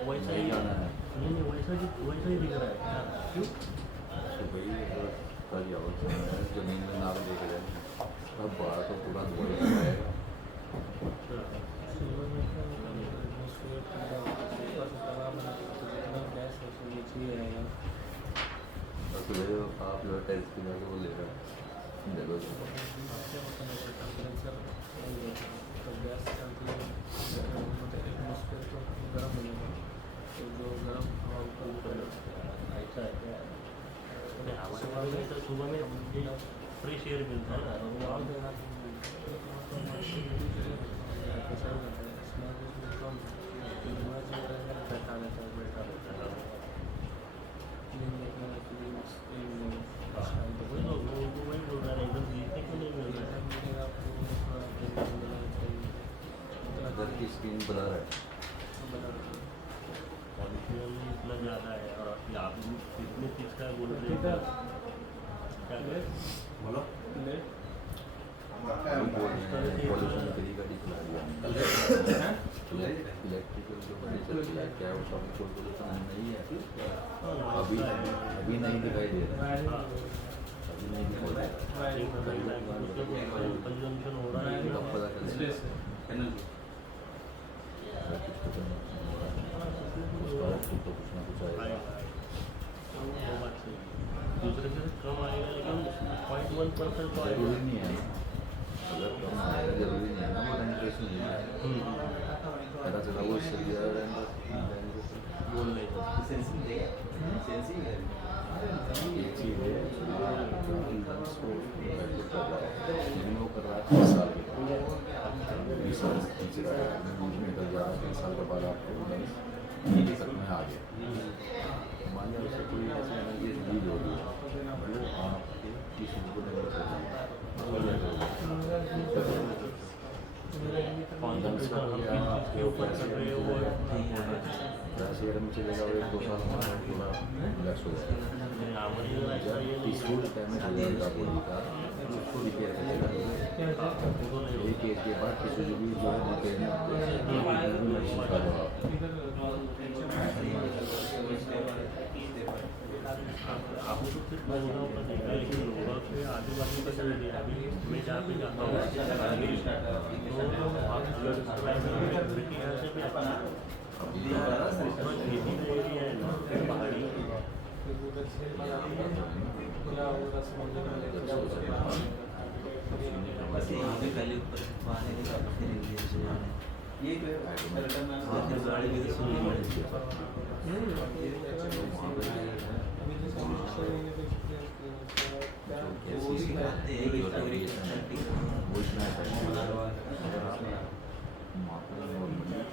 वैसा ही जाना है नहीं वैसा ही दिख रहा है। क्यों? तो भाई अगर कल आवश्यक जमीन में नाप लेके जाए अब बाहर तो पूरा धोने का आएगा। और सुबह आप जो टेस्ट की जाके वो ले रहा है जगह ऐसा है क्या? अरे हमारे वहाँ में तो सुबह में मुझे फ्रेश एयर मिलता है ना, वही तो मैं उनको वही बोल रहा है, एकदम जीतने क्यों नहीं मिल रहा है? घर की स्क्रीन बना रहा है। पॉल्यूशन इतना ज़्यादा है और यहाँ भी कितने चीज़ का बोल रहे हैं क्या करें? बोलो पॉल्यूशन फ्री गाड़ी चला दिया इलेक्ट्रिकल जो गाड़ी चलती है क्या वो सब पॉल्यूशन नहीं है अभी नहीं दिखाई दे रहा है अभी नहीं दिखाई दे रहा कंजम्पशन हो रहा है अब पता चलेगा उसका तो कुछ ना कुछ आएगा। वो बात सही है। दूसरे से कम आएगा लेकिन 0.1% तो आएगा। जरूरी नहीं है ना अगर कम आएगा जरूरी नहीं है ना वो रेंट्रेशन नहीं है पता चला वो इससे ज़्यादा बोल नहीं सेंसिंग है एक चीज़ है लंग्स को बेनिफिट कर रहा है लेकिन वो कर रहा है 30 साल के 20 साल पीछे का बीच में निकल जा रहा है 30 साल के बाद आपको लंग्स नीचे तक में आ गया मान लिया उससे कोई ऐसी एनर्जी रिलीज हो रही है वो आपके किसी को नहीं शेयर में चलेगा और 1-2 साल में पूरा रिलैक्स हो जाएगा पीसफुल डैमेज हो जाएगा बॉडी का उसको रिपेयर करेगा एक एज के बाद किसी को भी जो है रिपेयर में सीखा दो आपने तो सिर्फ लोगों का देखा है लेकिन लोगों के आजू बाजू का चल दिया। अभी मैं जहाँ पे जाता हूँ तो वहाँ के यहाँ से भी अच्छा खेती का एरिया है ना पहाड़ी बस यहाँ पे पहले ऊपर पानी के साथ ये गाड़ी भी तो सुनी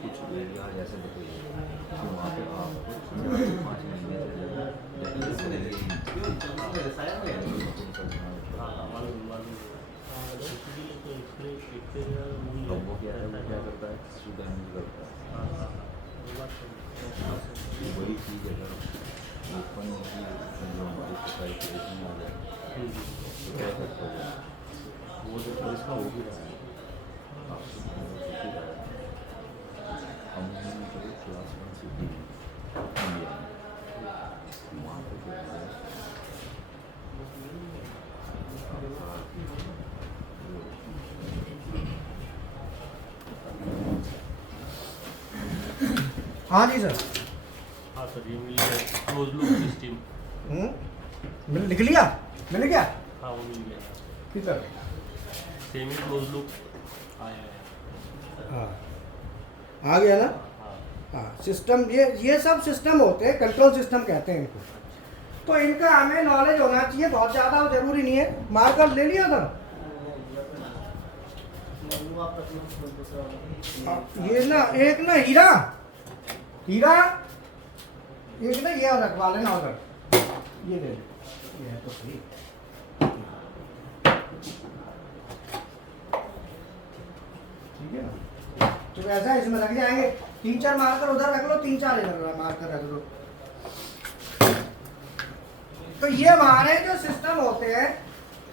कुछ एरिया जैसे देखिए कि वहाँ पे आप 5 महीने अब वो क्या है वो क्या करता है डैमेज करता है वही चीज़ अगर ओपन जो हमारी सोसाइटी इसमें आ जाए तो क्या करता है वो जो इसका हो भी रहा है आपसे हम क्लास 1 सिटी इंडिया में वहाँ पे जो है हाँ जी सर। हाँ सर ये मिल गया क्लोज लूप सिस्टम। मैंने लिख लिया मिल गया हाँ वो मिल गया किधर सेमी क्लोज लूप आया है। हाँ आ गया ना। हाँ हाँ सिस्टम ये सब सिस्टम होते हैं कंट्रोल सिस्टम कहते हैं इनको। तो इनका हमें नॉलेज होना चाहिए बहुत ज़्यादा और ज़रूरी नहीं है। मार्कर ले लिया था ये ना एक ना हीरा एक ना ये रखवा लेना ऑर्डर ये दे ये है तो सही ठीक है ना। तो ऐसा इसमें रख जाएंगे 3-4 मार्कर उधर रख लो 3-4 इधर मार्कर रख लो। तो ये हमारे जो सिस्टम होते हैं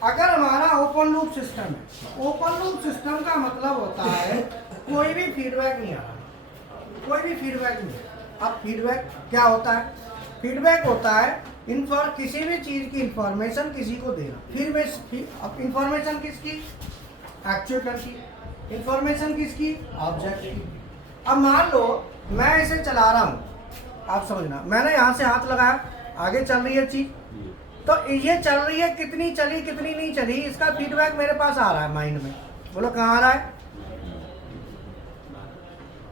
अगर हमारा ओपन लूप सिस्टम है, ओपन लूप सिस्टम का मतलब होता है कोई भी फीडबैक नहीं आ रहा, कोई भी फीडबैक नहीं है। अब फीडबैक क्या होता है? फीडबैक होता है किसी भी चीज़ की इंफॉर्मेशन किसी को देना। अब इंफॉर्मेशन किसकी? एक्चुएटर की। इंफॉर्मेशन किसकी? ऑब्जेक्ट की। अब मान लो मैं इसे चला रहा हूँ, आप समझना, मैंने यहाँ से हाथ लगाया, आगे चल रही है चीज़, तो ये चल रही है, कितनी चली कितनी नहीं चली, इसका फीडबैक मेरे पास आ रहा है माइंड में। बोलो कहाँ आ रहा है?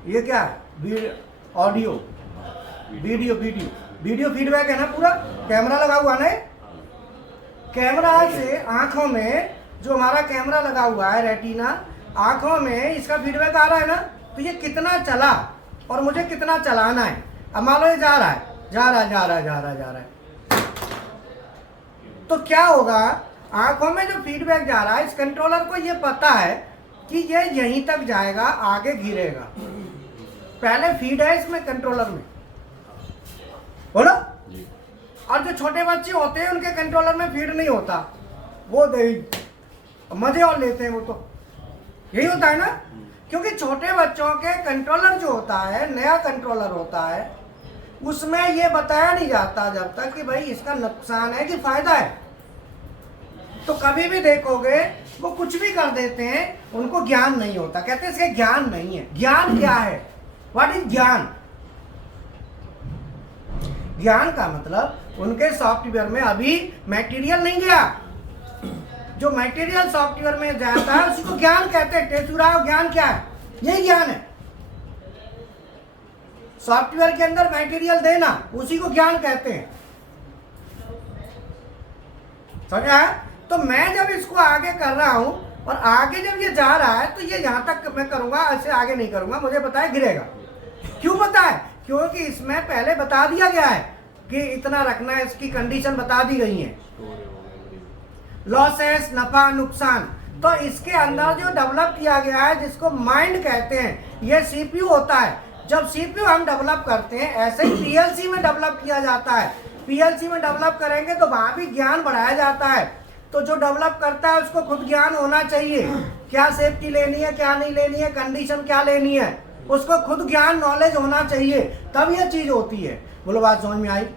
ये क्या है? ऑडियो, वीडियो फीडबैक है ना पूरा। कैमरा लगा हुआ ना, कैमरा से आंखों में, जो हमारा कैमरा लगा हुआ है रेटिना, आंखों में इसका फीडबैक आ रहा है ना। तो ये कितना चला और मुझे कितना चलाना है। अब मान लो ये जा रहा है, तो क्या होगा? आंखों में जो फीडबैक जा रहा है, इस कंट्रोलर को ये पता है कि ये यहीं तक जाएगा, आगे गिरेगा। पहले फीड है इसमें, कंट्रोलर में, बोलो। और जो छोटे बच्चे होते हैं उनके कंट्रोलर में फीड नहीं होता, वो मजे और लेते हैं, वो तो यही होता है ना। क्योंकि छोटे बच्चों के कंट्रोलर जो होता है, नया कंट्रोलर होता है, उसमें ये बताया नहीं जाता जब तक कि भाई इसका नुकसान है कि फायदा है। तो कभी भी देखोगे वो कुछ भी कर देते हैं, उनको ज्ञान नहीं होता, कहते हैं इसके ज्ञान नहीं है। ज्ञान क्या है? व्हाट इज ज्ञान? ज्ञान का मतलब उनके सॉफ्टवेयर में अभी मटेरियल नहीं गया। जो मटेरियल सॉफ्टवेयर में जाता है उसी को ज्ञान कहते हैं। टेसुराव ज्ञान क्या है? यही ज्ञान है। सॉफ्टवेयर के अंदर मटेरियल देना, उसी को ज्ञान कहते हैं। समझा? तो मैं जब इसको आगे कर रहा हूं और आगे जब ये जा रहा है, तो ये यहां तक मैं करूंगा, ऐसे आगे नहीं करूंगा, मुझे पता है गिरेगा। क्यों पता है? क्योंकि इसमें पहले बता दिया गया है कि इतना रखना है, इसकी कंडीशन बता दी गई है, लॉसेस, नफा नुकसान। तो इसके अंदर जो डेवलप किया गया है, जिसको माइंड कहते हैं, ये सीपीयू होता है। जब सीपीयू हम डेवलप करते हैं, ऐसे ही पीएलसी में डेवलप किया जाता है। पीएलसी में डेवलप करेंगे तो वहां भी ज्ञान बढ़ाया जाता है। तो जो डेवलप करता है उसको खुद ज्ञान होना चाहिए, क्या सेफ्टी लेनी है, क्या नहीं लेनी है, कंडीशन क्या लेनी है, उसको खुद ज्ञान, नॉलेज होना चाहिए, तब ये चीज होती है। बोलो बात समझ में आई?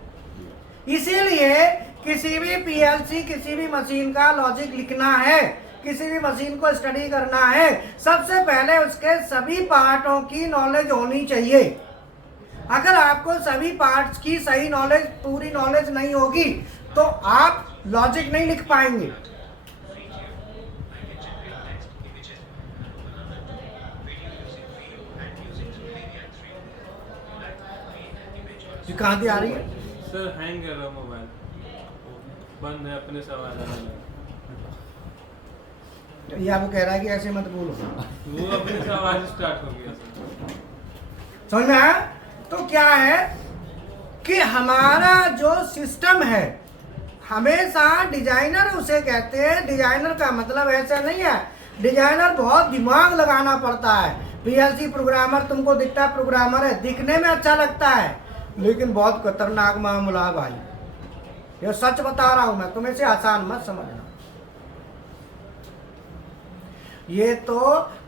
इसीलिए किसी भी पीएलसी, किसी भी मशीन का लॉजिक लिखना है, किसी भी मशीन को स्टडी करना है, सबसे पहले उसके सभी पार्टों की नॉलेज होनी चाहिए। अगर आपको सभी पार्ट्स की सही नॉलेज, पूरी नॉलेज नहीं होगी, तो आप लॉजिक नहीं लिख पाएंगे। कहाँ से आ रही है? सर हैंग कर रहा मोबाइल, बंद है, अपने से आवाज आने लगा। ये आपको कह रहा है कि ऐसे मत बोलो, वो अपने से आवाज स्टार्ट हो गया सर। समझ में आया? तो क्या है कि हमारा जो सिस्टम है, हमेशा डिजाइनर उसे कहते हैं। डिजाइनर का मतलब ऐसा नहीं है, डिजाइनर बहुत दिमाग लगाना पड़ता है। पीएलसी प्रोग्रामर तुमको दिखता है प्रोग्रामर है, दिखने में अच्छा लगता है, लेकिन बहुत खतरनाक मामला है भाई। ये सच बता रहा हूं मैं, तुम इसे आसान मत समझना। ये तो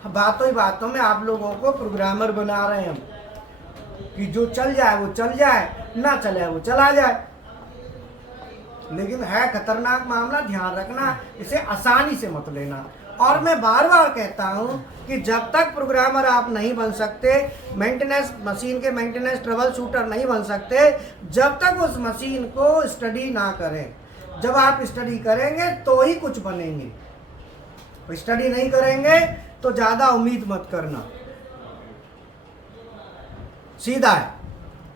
बातों ही बातों में आप लोगों को प्रोग्रामर बना रहे हैं हम, कि जो चल जाए वो चल जाए, ना चले वो चला जाए। लेकिन है खतरनाक मामला, ध्यान रखना, इसे आसानी से मत लेना। और मैं बार बार कहता हूं कि जब तक प्रोग्रामर आप नहीं बन सकते, मेंटेनेंस, मशीन के मेंटेनेंस ट्रबल शूटर नहीं बन सकते, जब तक उस मशीन को स्टडी ना करें। जब आप स्टडी करेंगे तो ही कुछ बनेंगे, स्टडी नहीं करेंगे तो ज़्यादा उम्मीद मत करना, सीधा है,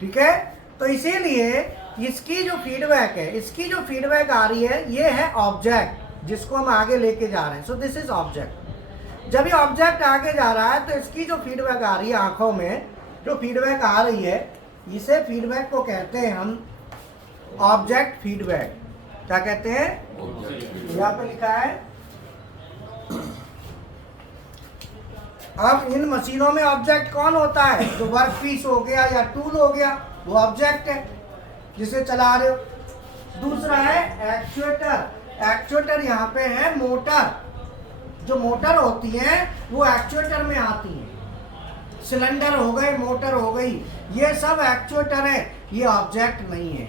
ठीक है? तो इसीलिए इसकी जो फीडबैक है, इसकी जो फीडबैक आ रही है, ये है ऑब्जेक्ट, जिसको हम आगे लेके जा रहे हैं। So this is object. जब ये ऑब्जेक्ट आगे जा रहा है तो इसकी जो फीडबैक आ रही है, आंखों में जो फीडबैक आ रही है, इसे फीडबैक को कहते हैं हम ऑब्जेक्ट फीडबैक। क्या कहते हैं? यहाँ पे लिखा है। अब इन मशीनों में ऑब्जेक्ट कौन होता है? जो वर्क पीस हो गया या टूल हो गया, वो ऑब्जेक्ट है जिसे चला रहे हो। दूसरा है एक्चुएटर। एक्चुएटर यहाँ पे है मोटर, जो मोटर होती है वो एक्चुएटर में आती है। सिलेंडर हो गए, मोटर हो गई, ये सब एक्चुएटर है, ये ऑब्जेक्ट नहीं है।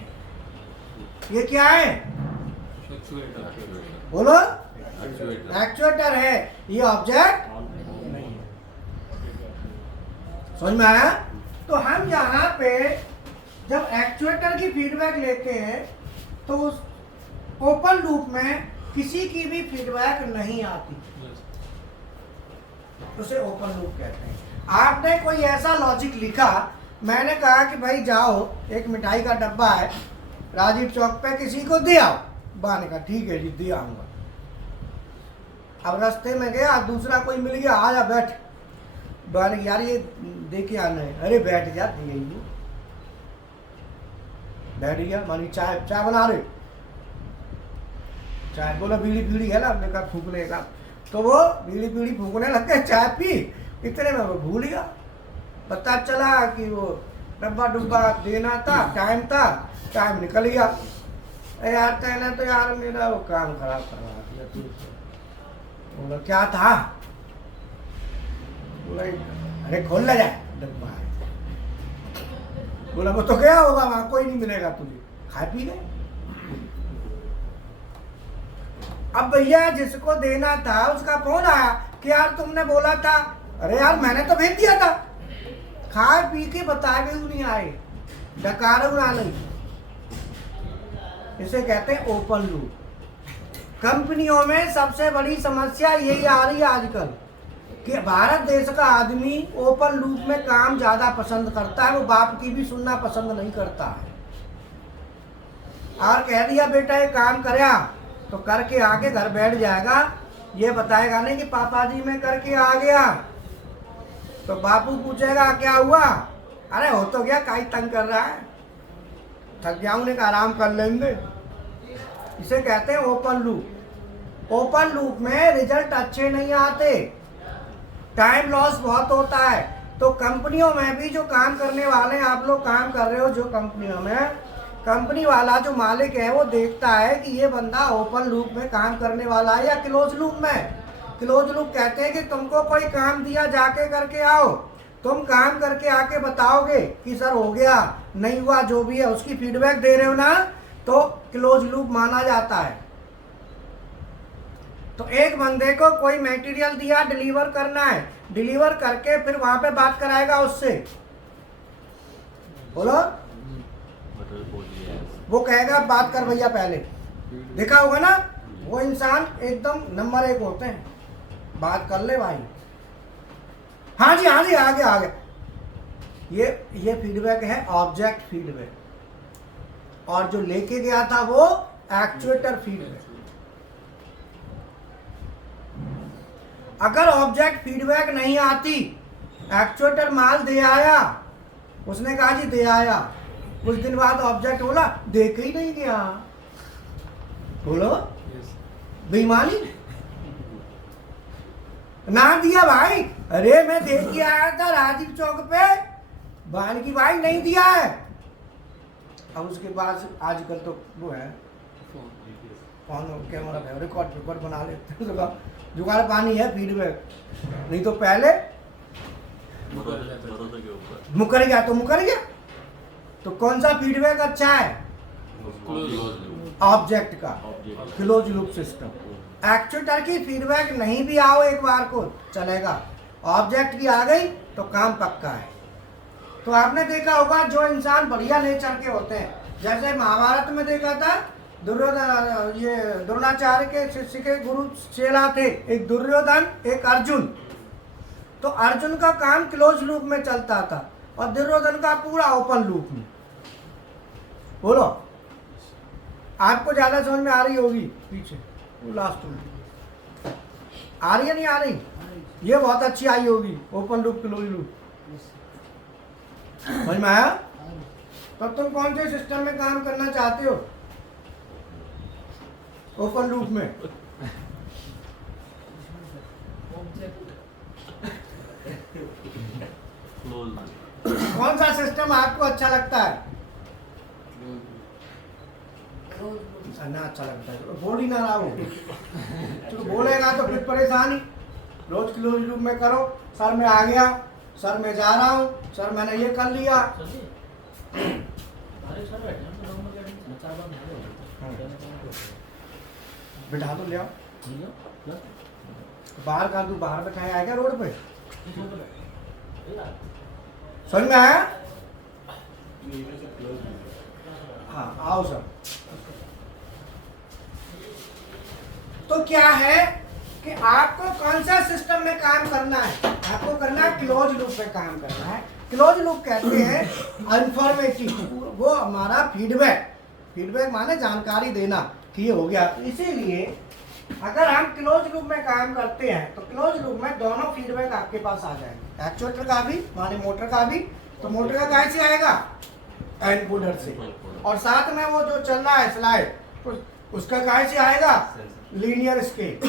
ये क्या है? बोलो, एक्चुएटर है, ये ऑब्जेक्ट नहीं है। समझ में आया? तो हम यहाँ पे जब एक्चुएटर की फीडबैक लेते हैं तो उस ओपन लूप में किसी की भी फीडबैक नहीं आती, उसे ओपन लूप कहते हैं। आपने कोई ऐसा लॉजिक लिखा, मैंने कहा कि भाई जाओ एक मिठाई का डब्बा है राजीव चौक पे, किसी को दे आओ। बाने का ठीक है जी, दे आऊंगा। अब रास्ते में गया, दूसरा कोई मिल गया, आजा बैठ। बाने यार ये दे के आना है, अरे बैठ जा, दे आइए। बैठ गया, मानी चाय बना रहे, चाय बोला बीड़ी बीड़ी है ना, आपने कहा फूकने का, तो वो बीड़ी फूकने लग गए, चाय पी, इतने में वो भूल गया। पता चला कि वो डब्बा डुब्बा देना था, टाइम निकल गया। यार तेने तो यार मेरा वो काम खराब करवा दिया तू। बोला क्या था? बोला अरे खोल ले जाए डब्बा। बोला वो तो गया होगा, वहां कोई नहीं मिलेगा तुझे, खा पी गए। अब भैया जिसको देना था उसका फोन आया कि यार तुमने बोला था। अरे यार मैंने तो भेज दिया था, खा पी के बताए भी नहीं आए, डकार उड़ा नहीं। इसे कहते हैं ओपन लूप। कंपनियों में सबसे बड़ी समस्या यही आ रही है आजकल कि भारत देश का आदमी ओपन लूप में काम ज्यादा पसंद करता है, वो बाप की भी सुनना पसंद नहीं करता है। और कह दिया बेटा ये काम करया तो करके आके घर बैठ जाएगा, ये बताएगा नहीं कि पापा जी मैं करके आ गया। तो बापू पूछेगा क्या हुआ? अरे हो तो गया, काई तंग कर रहा है, थक जाऊंगे का आराम कर लेंगे। इसे कहते हैं ओपन लूप। ओपन लूप में रिजल्ट अच्छे नहीं आते, टाइम लॉस बहुत होता है। तो कंपनियों में भी जो काम करने वाले हैं, आप लोग काम कर रहे हो जो कंपनियों में, कंपनी वाला जो मालिक है वो देखता है कि ये बंदा ओपन लूप में काम करने वाला है या क्लोज लूप में। क्लोज लूप कहते हैं कि तुमको कोई काम दिया, जाके करके आओ, तुम काम करके आके बताओगे कि सर हो गया नहीं हुआ, जो भी है उसकी फीडबैक दे रहे हो ना, तो क्लोज लूप माना जाता है। तो एक बंदे को कोई मटेरियल दिया, डिलीवर करना है, डिलीवर करके फिर वहां पे बात कराएगा उससे। बोलो, वो कहेगा बात कर भैया पहले। देखा होगा ना, वो इंसान एकदम नंबर 1 होते हैं, बात कर ले भाई, हाँ जी आगे। ये फीडबैक है ऑब्जेक्ट फीडबैक, और जो लेके गया था वो एक्चुएटर फीडबैक। अगर ऑब्जेक्ट फीडबैक नहीं आती, एक्चुएटर माल दे आया, उसने कहा जी दे आया, कुछ दिन बाद ऑब्जेक्ट बोला दे के ही नहीं गया। बोलो बेईमानी ना दिया भाई, अरे मैं दे के आया था राजीव चौक पे, बान की भाई नहीं दिया है। अब उसके बाद आजकल तो वो है फोन कैमरा है, रिकॉर्ड बना लेते हैं, जुगाड़ पानी है फीडबैक। नहीं तो पहले मुकर गया तो मुकर गया। तो कौन सा फीडबैक अच्छा है? ऑब्जेक्ट का, क्लोज लूप सिस्टम। एक्चुएटर की फीडबैक नहीं भी आओ एक बार को चलेगा, ऑब्जेक्ट की आ गई तो काम पक्का है। तो आपने देखा होगा जो इंसान बढ़िया नेचर के होते हैं, जैसे महाभारत में देखा था दुर्योधन, ये द्रोणाचार्य के शिष्य के गुरु चेला थे, एक दुर्योधन एक अर्जुन। तो अर्जुन का काम क्लोज लूप में चलता था और दुर्योधन का पूरा ओपन लूप में। बोलो, आपको ज्यादा समझ में आ रही होगी पीछे लास्ट में, आ रही है नहीं आ रही? ये बहुत अच्छी आई होगी, ओपन लूप क्लोज लूप। समझ में आया? तब तुम कौन से सिस्टम में काम करना चाहते हो? ओपन लूप में। कौन सा सिस्टम आपको अच्छा लगता है? ना अच्छा लगता है, चलो बोल ही ना रहा हूँ। चलो बोलेगा तो फिर परेशानी। रोज क्लोज लूप में करो, सर मैं आ गया, सर मैं जा रहा हूँ, सर मैंने ये कर लिया। बिठा दो, ले आओ। बाहर कर दूँ, बाहर बैठाया आएगा रोड पे। समझ में आया? हाँ आओ सर। तो क्या है कि आपको कौन सा सिस्टम में काम करना है? आपको करना है क्लोज लूप में काम करना है। क्लोज लूप कहते हैं इंफॉर्मेटिव, वो हमारा फीडबैक माने जानकारी देना कि ये हो गया। तो इसीलिए अगर हम क्लोज लूप में काम करते हैं तो क्लोज लूप में दोनों फीडबैक आपके पास आ जाएंगे, एक्चुएटर का भी माने मोटर का भी। तो मोटर का कैसे आएगा? एनकोडर से, और साथ में वो जो चल रहा है स्लाइड उसका कैसे आएगा? Linear scale.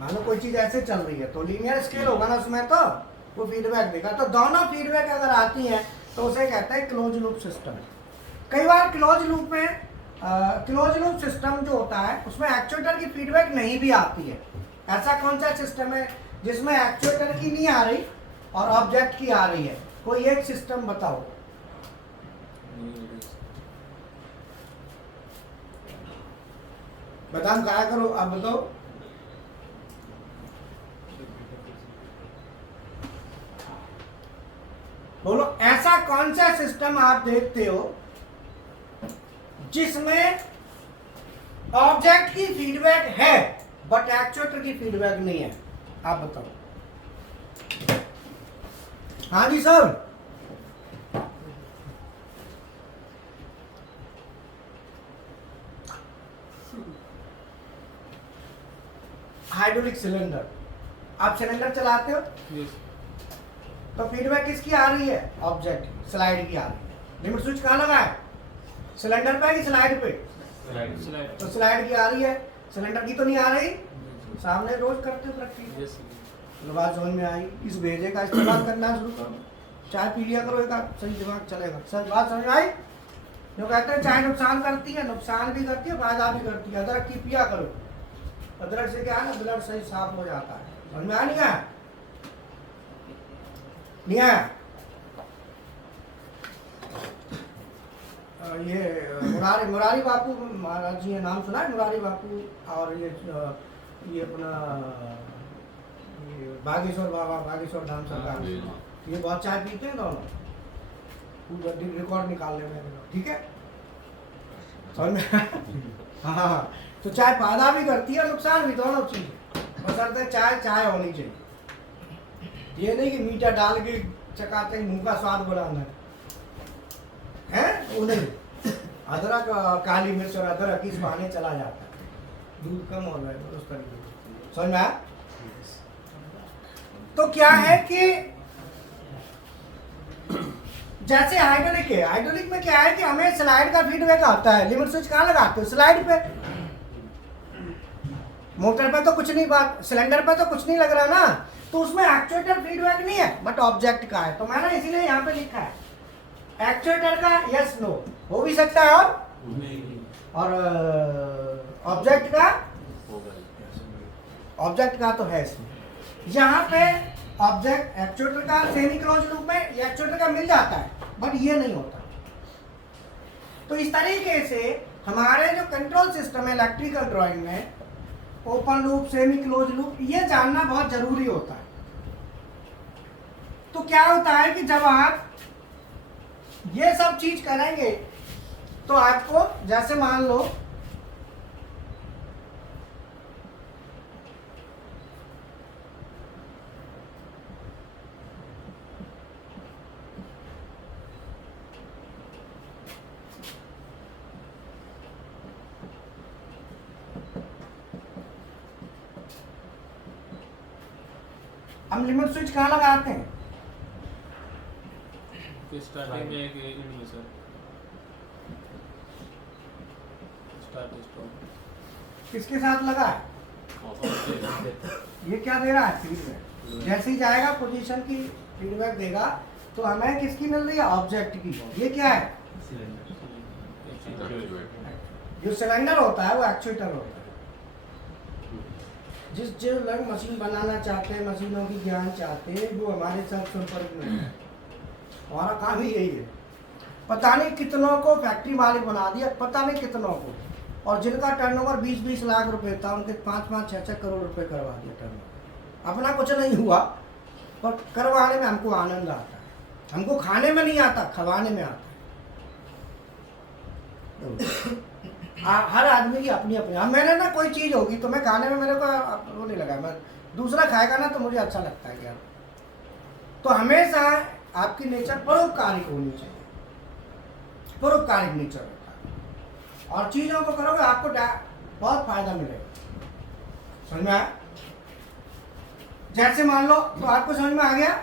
मानो कोई चीज ऐसे चल रही है तो लीनियर स्केल होगा ना उसमें, तो वो फीडबैक देगा। तो दोनों फीडबैक अगर आती हैं तो उसे कहते हैं क्लोज लूप सिस्टम। कई बार क्लोज लूप में क्लोज लूप सिस्टम जो होता है उसमें एक्चुएटर की फीडबैक नहीं भी आती है। ऐसा कौन सा सिस्टम है जिसमें एक्चुएटर की नहीं आ रही और ऑब्जेक्ट की आ रही है? कोई एक सिस्टम बताओ। बताओ क्या करो, आप बताओ। बोलो ऐसा कौन सा सिस्टम आप देखते हो जिसमें ऑब्जेक्ट की फीडबैक है बट एक्चुएटर की फीडबैक नहीं है? आप बताओ। हाँ जी सर। हाइड्रोलिक सिलेंडर, आप सिलेंडर चलाते हो तो फीडबैक किसकी आ रही है? ऑब्जेक्ट स्लाइड की आ रही है। लिमिट स्विच कहाँ लगा है? सिलेंडर पे कि स्लाइड पे? तो स्लाइड की आ रही है, सिलेंडर की तो नहीं आ रही। सामने रोज करते हो प्रैक्टिस, बात समझ में आई। इस भेजे का इस्तेमाल करना शुरू करो, चाय पी लिया करो, एक सही दिमाग चलेगा। सर बात समझ में आई? जो कहते हैं चाय नुकसान करती है, नुकसान भी करती है, फायदा भी करती है। अदरक की पिया करो, अदरक से क्या है ना, ब्लड सही साफ हो जाता है। समझ में आया नहीं आया? नहीं आया? ये मुरारी बापू महाराज जी नाम सुना है? मुरारी बापू और ये अपना ये बागेश्वर बाबा, बागेश्वर धाम सरकार, ये बहुत चाय पीते हैं दोनों। पूरा रिकॉर्ड निकाल ले मेरे, ठीक है? समझ में? हाँ, तो चाय फायदा भी करती है, नुकसान भी, दोनों चीजें। बशर्ते चाय होनी चाहिए। ये नहीं कि मीठा डाल के चकाते ही मुंह का स्वाद बुलाना है, वो नहीं। अदरक, काली मिर्च और अदरक इस बहाने चला जाता है, दूध कम हो रहा है उस तरीके से। समझ में आया? तो क्या है कि जैसे हाइड्रोलिक है, हाइड्रोलिक में क्या है कि हमें स्लाइड का फीडबैक आता है। लिमिट स्विच कहाँ लगाते हो? स्लाइड पे। मोटर पे तो कुछ नहीं, बात सिलेंडर पे तो कुछ नहीं लग रहा ना, तो उसमें एक्चुएटर फीडबैक नहीं है बट ऑब्जेक्ट का है। तो मैंने इसीलिए यहाँ पे लिखा है एक्चुएटर का यस नो हो भी सकता है और ऑब्जेक्ट का तो है इसमें। यहाँ पे ऑब्जेक्ट एक्चुएटर का सेमी क्लोज लूप में एक्चुएटर का मिल जाता है बट ये नहीं होता। तो इस तरीके से हमारे जो कंट्रोल सिस्टम है इलेक्ट्रिकल ड्राइंग में, open loop, semi close loop, ये जानना बहुत जरूरी होता है। तो क्या होता है कि जब आप ये सब चीज करेंगे तो आपको, जैसे मान लो हम लिमिट स्विच कहाँ लगाते हैं? स्टार्टिंग में एक एंड में सर, स्टार्ट स्टॉप किसके साथ लगा है? ये क्या दे रहा है? फीडबैक। जैसे ही जाएगा पोजीशन की फीडबैक देगा, तो हमें किसकी मिल रही है? ऑब्जेक्ट की। ये क्या है? जो सिलेंडर होता है वो एक्चुएटर होता है। जो लोग मशीन बनाना चाहते हैं, मशीनों की ज्ञान चाहते हैं, वो हमारे साथ संपर्क में है। हमारा काम ही यही है। पता नहीं कितनों को फैक्ट्री मालिक बना दिया, पता नहीं कितनों को, और जिनका टर्नओवर 20-20 लाख रुपए था उनके 5-5, 6-6 करोड़ रुपए करवा दिया टर्नओवर। अपना कुछ नहीं हुआ, पर करवाने में हमको आनंद आता है। हमको खाने में नहीं आता, खवाने में आता है। हर आदमी की अपनी अपनी। अब मैंने ना कोई चीज़ होगी तो मैं खाने में, मेरे को वो नहीं लगा, मैं दूसरा खाएगा ना तो मुझे अच्छा लगता है क्या। तो हमेशा आपकी नेचर परोपकारिक होनी चाहिए, परोपकारिक नेचर होता है। और चीज़ों को करोगे आपको बहुत फायदा मिलेगा। समझ में आया? जैसे मान लो, तो आपको समझ में आ गया।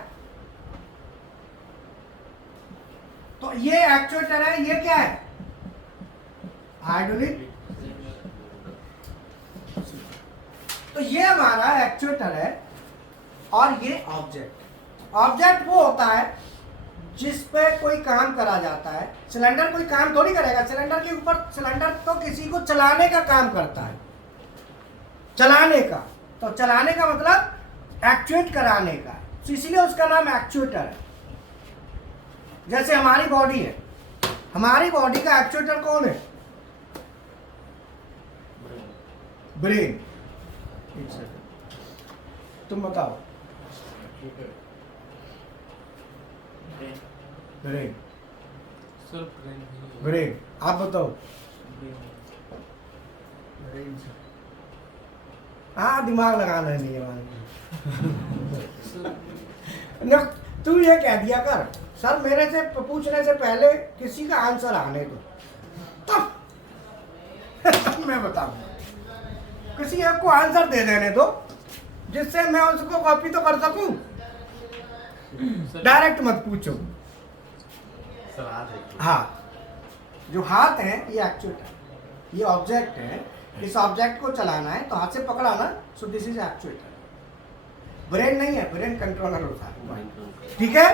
तो ये एक्चुएटर है, ये क्या है? हाइड्रोलिक। तो ये हमारा एक्चुएटर है, और ये ऑब्जेक्ट। ऑब्जेक्ट वो होता है जिस पे कोई काम करा जाता है। सिलेंडर कोई काम थोड़ी करेगा, सिलेंडर के ऊपर, सिलेंडर तो किसी को चलाने का काम करता है, चलाने का। तो चलाने का मतलब एक्चुएट कराने का, तो इसलिए उसका नाम एक्चुएटर है। जैसे हमारी बॉडी है, हमारी बॉडी का एक्चुएटर कौन है? ब्रेन। तुम बताओ। ब्रेन। सर ब्रेन ही ब्रेन, आप बताओ। हाँ, दिमाग लगाना नहीं है ना। तू ये कह दिया कर, सर मेरे से पूछने से पहले किसी का आंसर आने दो, तब मैं बताऊंगा। किसी एक को आंसर दे देने दो, जिससे मैं उसको कॉपी तो कर सकूं। डायरेक्ट मत पूछो। हाँ, जो हाथ है ये एक्चुएटर, ये ऑब्जेक्ट है। इस ऑब्जेक्ट को चलाना है तो हाथ से पकड़ा ना, so this is actuator. Brain नहीं है, ब्रेन कंट्रोलर होता है। ठीक है?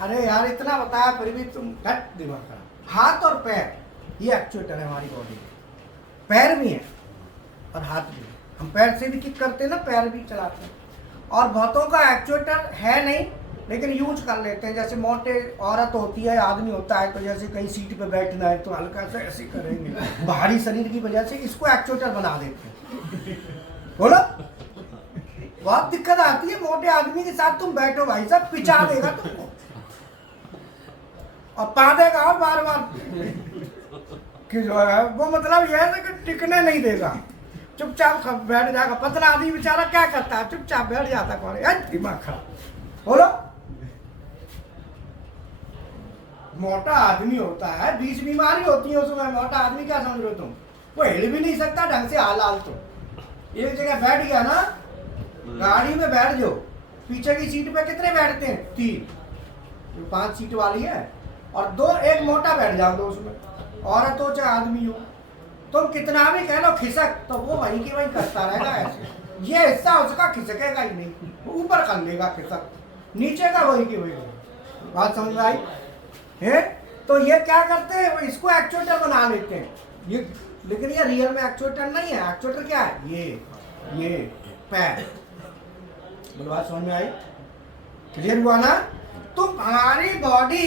अरे यार, इतना बताया फिर भी तुम घट दिमाग खराब। हाथ और पैर ये एक्चुएटर है हमारी बॉडी में। पैर भी है और हाथ भी है। हम पैर से भी किक करते हैं ना, पैर भी चलाते हैं। और बहुतों का एक्चुएटर है नहीं, लेकिन यूज कर लेते हैं। जैसे मोटे औरत होती है, आदमी होता है, तो जैसे कहीं सीट पे बैठना है तो हल्का सा ऐसे करेंगे, भारी शरीर की वजह से इसको एक्चुएटर बना देते हैं। बोलो, बहुत दिक्कत आती है। मोटे आदमी के साथ तुम बैठो भाई साहब, पिचा देगा तुमको और पा देगा और बार बार कि जो है वो, मतलब यह है कि टिकने नहीं देगा, चुपचाप बैठ जाएगा। पतला आदमी बेचारा क्या करता है, चुपचाप बैठ जाता है। कौन है? दिमाग खराब। बोलो, मोटा आदमी होता है, 20 बीमारी होती है उसमें। मोटा आदमी क्या समझ रहे हो तुम? वो हिल भी नहीं सकता ढंग से, हाल तो एक जगह बैठ गया ना। गाड़ी में बैठ जाओ, पीछे की सीट पे कितने बैठते हैं? 3, 5 सीट वाली है, और 2, एक मोटा बैठ जाओ, 2 उसमें, औरत हो चाहे आदमी हो। तुम कितना भी कह लो खिसक, तो वो वहीं की वहीं करता रहेगा ऐसे। ये हिस्सा उसका खिसकेगा ही नहीं, वो ऊपर कर लेगा खिसक, नीचे का वही की वही। बात समझ आई है? तो ये क्या करते हैं, इसको एक्चुएटर बना लेते हैं ये। लेकिन ये रियल में एक्चुएटर नहीं है। एक्चुएटर क्या है? ये पैर। बोलो, बात समझ में आई? क्लियर हुआ ना? तो हमारी बॉडी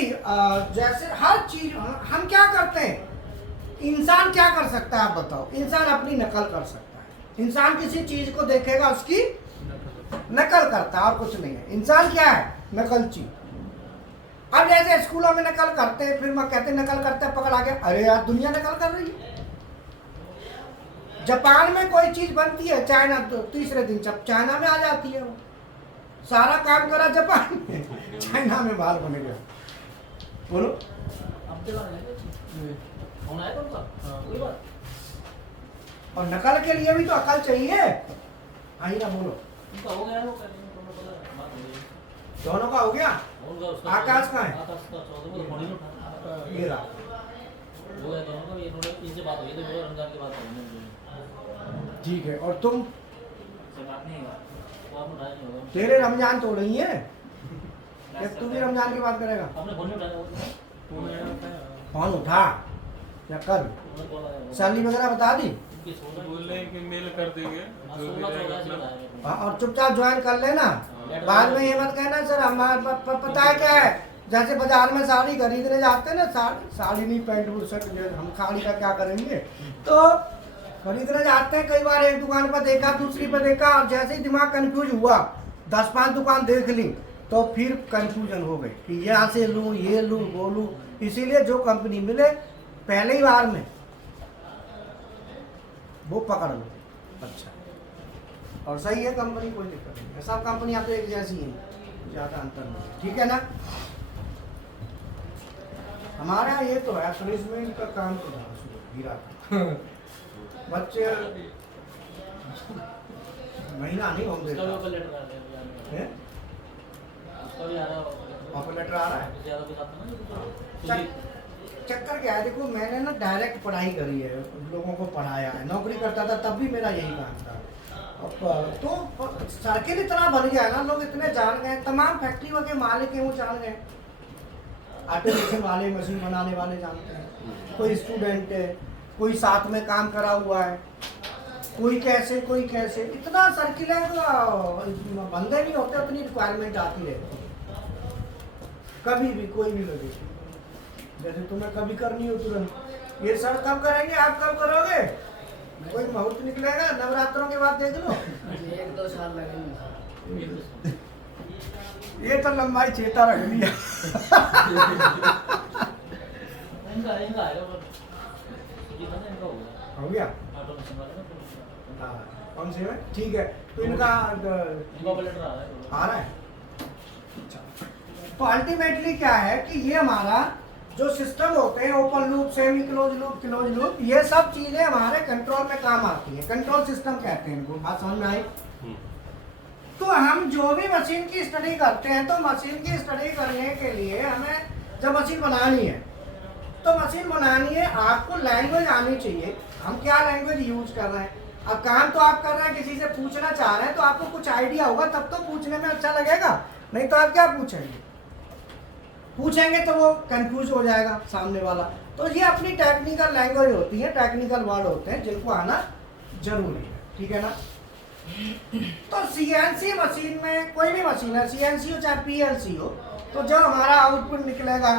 जैसे हर चीज, हम क्या करते हैं? इंसान क्या कर सकता है आप बताओ? इंसान अपनी नकल कर सकता है। इंसान किसी चीज को देखेगा, उसकी नकल करता है, और कुछ नहीं है। इंसान क्या है? नकलची। अब जैसे स्कूलों में नकल करते हैं, फिर मैं कहते हैं नकल करते हैं, पकड़ा के, अरे यार दुनिया नकल कर रही है। जापान में कोई चीज बनती है, चाइना तो तीसरे दिन चाइना में आ जाती है। वो सारा काम करा जापान में, चाइना में माल बन गया। बोलो, और नकल के लिए भी तो अकल चाहिए। आई ना, बोलो। दोनों का हो गया? आकाश का है? ये रहा। ठीक है, और तुम? तेरे रमजान तो रही है, तू भी रमजान की बात करेगा? फोन उठा, या कर सैलरी वगैरह बता दी तो बोल रहे हैं कि मेल कर देंगे जो भी रहेगा अपना। और चुपचाप ज्वाइन कर लेना। बाद में ये मत कहना सर हमारा पता है क्या है, जैसे बाजार में साड़ी खरीदने जाते हैं ना, साड़ी नहीं पैंट शर्ट, हम साड़ी का क्या करेंगे, तो खरीदने जाते हैं, कई बार एक दुकान पर देखा दूसरी पर देखा, और जैसे ही दिमाग कंफ्यूज हुआ 10-5 दुकान देख ली तो फिर कंफ्यूजन हो गई कि यहाँ से लूँ ये लूँ वो लूँ। इसीलिए जो कंपनी मिले पहले ही बार में वो पकड़ लो। अच्छा, और सही है कंपनी, कोई दिक्कत नहीं है, सब कंपनियां तो एक जैसी हैं, ज़्यादा अंतर नहीं है, ठीक है ना। हमारा ये तो है फ्रिजमेंट का काम तो था हीरा बच्चे महीना नहीं होंगे, ऑफर लेटर आ रहा है। चक्कर क्या है, देखो मैंने ना डायरेक्ट पढ़ाई करी है, लोगों को पढ़ाया है, नौकरी करता था तब भी मेरा यही काम था। अब तो सर्किल इतना बन गया है ना, लोग इतने जान गए, तमाम फैक्ट्रियों के मालिक हैं वो जान गए, ऑटोमेशन वाले, मशीन बनाने वाले जानते हैं, कोई स्टूडेंट है, कोई साथ में काम करा हुआ है, कोई कैसे, इतना सर्किल है, बंदे नहीं होते, उतनी रिक्वायरमेंट आती रहती है कभी भी, कोई भी लगे, जैसे तुम्हें कभी करनी हो तुरंत। ये सर कब करेंगे, आप कब करोगे, कोई मुहूर्त निकलेगा नवरात्रों के बाद देख लो, 1-2 साल लगेंगे। ये तो लंबाई चेता रख दिया। हो गया हाँ, कौन से में ठीक है, तो इनका आ रहा है। तो अल्टीमेटली क्या है कि ये हमारा जो सिस्टम होते हैं, open loop, semi close loop, close loop, ये सब चीजें हमारे कंट्रोल में काम आती है, कंट्रोल सिस्टम कहते हैं इनको, बात समझ में आई। तो हम जो भी मशीन की स्टडी करते हैं, तो मशीन की स्टडी करने के लिए हमें जब मशीन बनानी है, तो मशीन बनानी है, आपको लैंग्वेज आनी चाहिए, हम क्या लैंग्वेज यूज कर रहे हैं। अब काम तो आप कर रहे हैं, किसी से पूछना चाह रहे हैं, तो आपको कुछ आइडिया होगा तब तो पूछने में अच्छा लगेगा, नहीं तो आप क्या पूछेंगे तो वो कंफ्यूज हो जाएगा सामने वाला। तो ये अपनी टेक्निकल लैंग्वेज होती है, टेक्निकल वर्ड होते हैं जिनको आना जरूरी है, ठीक है ना। तो सीएनसी मशीन में, कोई भी मशीन है, सीएनसी हो चाहे पीएलसी हो, तो जब हमारा आउटपुट निकलेगा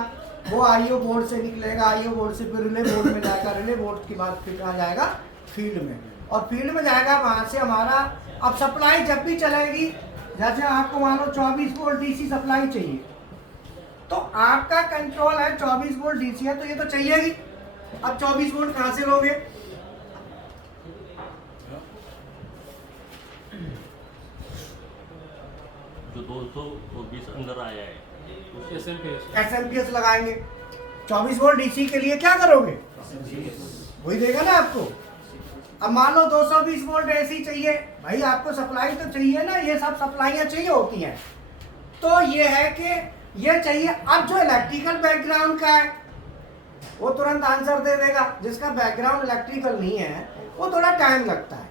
वो आईओ बोर्ड से निकलेगा, आईओ बोर्ड से फिर रिले बोर्ड में जाएगा, रिले बोर्ड के बाद फिर कहाँ जाएगा, फील्ड में, और फील्ड में जाएगा, वहाँ से हमारा अब सप्लाई जब भी चलेगी, जैसे आपको मान लो 24 वोल्ट डीसी सप्लाई चाहिए, तो आपका कंट्रोल है 24 वोल्ट डीसी है, तो ये तो चाहिएगी। अब 24 वोल्ट कहाँ से लोगे, जो 220 अंदर आया है एसएमपीएस लगाएंगे। 24 वोल्ट डीसी के लिए क्या करोगे, वही देगा ना आपको। अब मान लो 220 वोल्ट एसी चाहिए, भाई आपको सप्लाई तो चाहिए ना, ये सब सप्लाइयाँ चाहिए होती हैं। तो ये है कि ये चाहिए। अब जो इलेक्ट्रिकल बैकग्राउंड का है वो तुरंत आंसर दे देगा, जिसका बैकग्राउंड इलेक्ट्रिकल नहीं है वो थोड़ा टाइम लगता है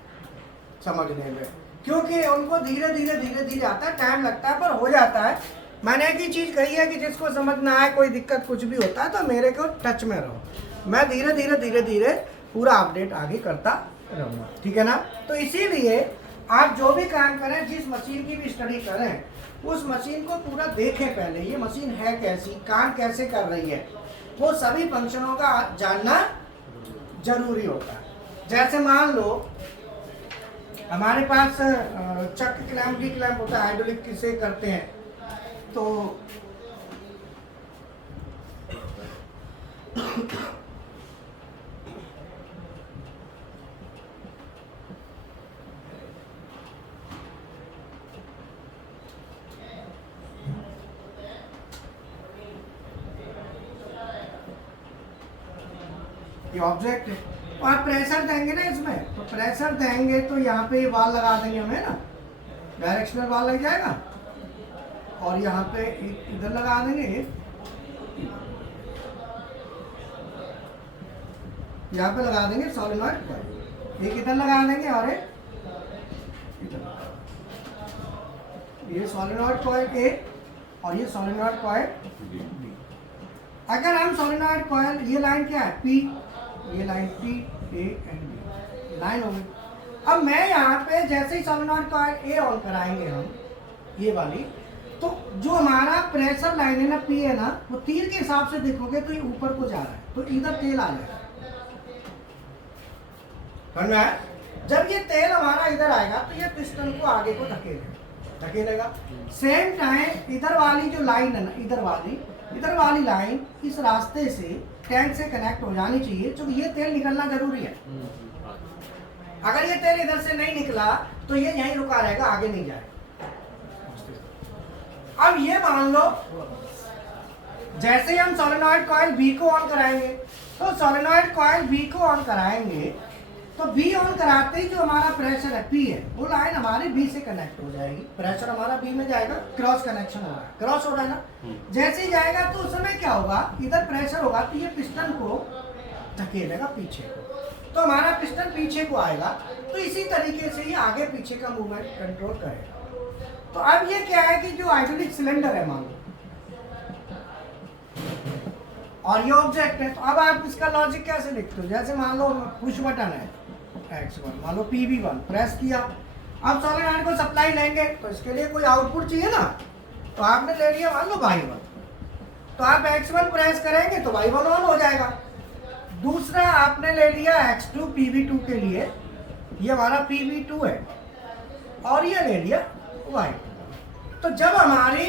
समझने में, क्योंकि उनको धीरे धीरे आता है, टाइम लगता है, पर हो जाता है। मैंने एक ही चीज़ कही है कि जिसको समझ ना आए, कोई दिक्कत कुछ भी होता है तो मेरे को टच में रहो, मैं धीरे धीरे पूरा अपडेट आगे करता रहूँगा, ठीक है ना। तो इसीलिए आप जो भी काम करें, जिस मशीन की भी स्टडी करें, उस मशीन को पूरा देखें पहले, ये मशीन है कैसी, काम कैसे कर रही है, वो सभी फंक्शनों का जानना जरूरी होता है। जैसे मान लो हमारे पास चक क्लैंप, डी क्लैंप होता है, हाइड्रोलिक किसे करते हैं, तो ये ऑब्जेक्ट है, तो आप प्रेशर देंगे ना इसमें, तो प्रेशर देंगे तो यहाँ पे ये बाल लगा देंगे हमें ना, डायरेक्शनल बाल लग जाएगा, और यहाँ पे इधर लगा देंगे, यहाँ पे लगा देंगे सॉलिनॉइड कॉइल, एक इधर लगा देंगे और एक इधर। ये सॉलिनॉइड कॉइल ए और ये सॉलिनॉइड कॉइल बी। अगर हम सॉलिनॉइड कॉइल, ये लाइन क्या है, पी, ये line P A and B line हो गई। अब मैं यहाँ पे जैसे ही सोलेनॉइड कॉइल A ऑन कराएंगे हम ये वाली, तो जो हमारा प्रेशर लाइन है ना P है ना, वो तीर के हिसाब से देखोगे तो ये ऊपर को जा रहा है, तो इधर तेल आ जाएगा। समझ में आया? जब ये तेल हमारा इधर आएगा तो ये पिस्टन को आगे को धकेलेगा। सेम टाइम इधर वाली जो लाइन है ना, इधर वाली लाइन इस रास्ते से टैंक से कनेक्ट हो जानी चाहिए, क्योंकि ये तेल निकलना जरूरी है। अगर ये तेल इधर से नहीं निकला तो ये यहीं रुका रहेगा, आगे नहीं जाएगा। अब ये मान लो जैसे ही हम सोलेनॉइड कॉइल B को ऑन कराएंगे, तो सोलेनॉइड कॉइल B को ऑन कराएंगे तो B ऑन कराते ही जो हमारा प्रेशर है P है, वो लाइन हमारी B से कनेक्ट हो जाएगी। प्रेशर हमारा B में जाएगा, क्रॉस कनेक्शन होगा, क्रॉस हो रहा है ना। जैसे ही जाएगा तो उस समय क्या होगा, इधर प्रेशर होगा तो ये पिस्टन को धकेलेगा पीछे को, तो हमारा पिस्टन पीछे को आएगा। तो इसी तरीके से ये आगे पीछे का मूवमेंट कंट्रोल करेगा। तो अब ये क्या है कि जो हाइड्रोलिक सिलेंडर है मान लो, और ये ऑब्जेक्ट है, तो अब आप इसका लॉजिक कैसे लिखते हो? जैसे मान लो पुश बटन है X1, मान लो PB1 प्रेस किया, अब सोलेनॉइड को सप्लाई लेंगे तो इसके लिए कोई आउटपुट चाहिए ना, तो आपने ले लिया मान लो Y1, तो आप X1 प्रेस करेंगे तो Y1 ऑन हो जाएगा। दूसरा आपने ले लिया X2 PB2 के लिए, ये हमारा PB2 है, और ये ले लिया Y2। तो जब हमारी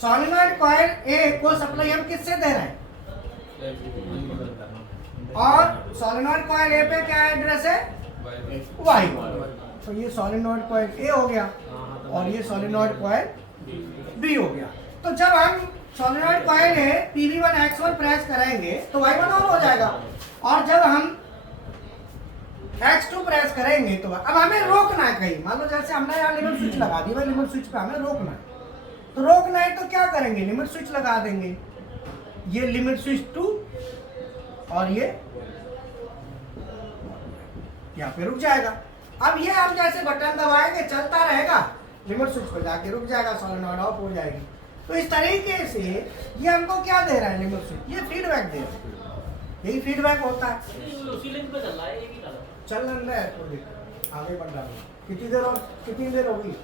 सोलेनॉइड कॉइल A को सप्लाई हम किससे दे रहे हैं, और सोलेनॉइड कॉइल A पे क्या एड्रेस है, Y1, तो ये सोलेनॉइड कॉइल A हो गया और ये सोलेनॉइड कॉइल B हो गया। तो जब हम solenoid coil A PB1 X1 press करेंगे तो Y1 ऑन हो जाएगा, और जब हम X2 प्रेस करेंगे तो अब हमें रोकना है कहीं, मान लो जैसे हमने यहाँ लिमिट स्विच लगा दी, भाई लिमिट स्विच पे हमें रोकना है, तो रोकना है तो क्या करेंगे, लिमिट स्विच लगा देंगे, ये लिमिट स्विच 2 और ये यहाँ पे रुक जाएगा। अब ये हम जैसे बटन दबाएंगे चलता रहेगा, लिमिट स्विच पे जाके रुक जाएगा, सोलेनॉइड ऑफ हो जाएगी। तो इस तरीके से ये हमको क्या दे रहा है लिमिट स्विच, ये फीडबैक दे रहा है, यही फीडबैक होता है। चल रहा है तो देख आगे बढ़ रहा है, कितनी देर होगी,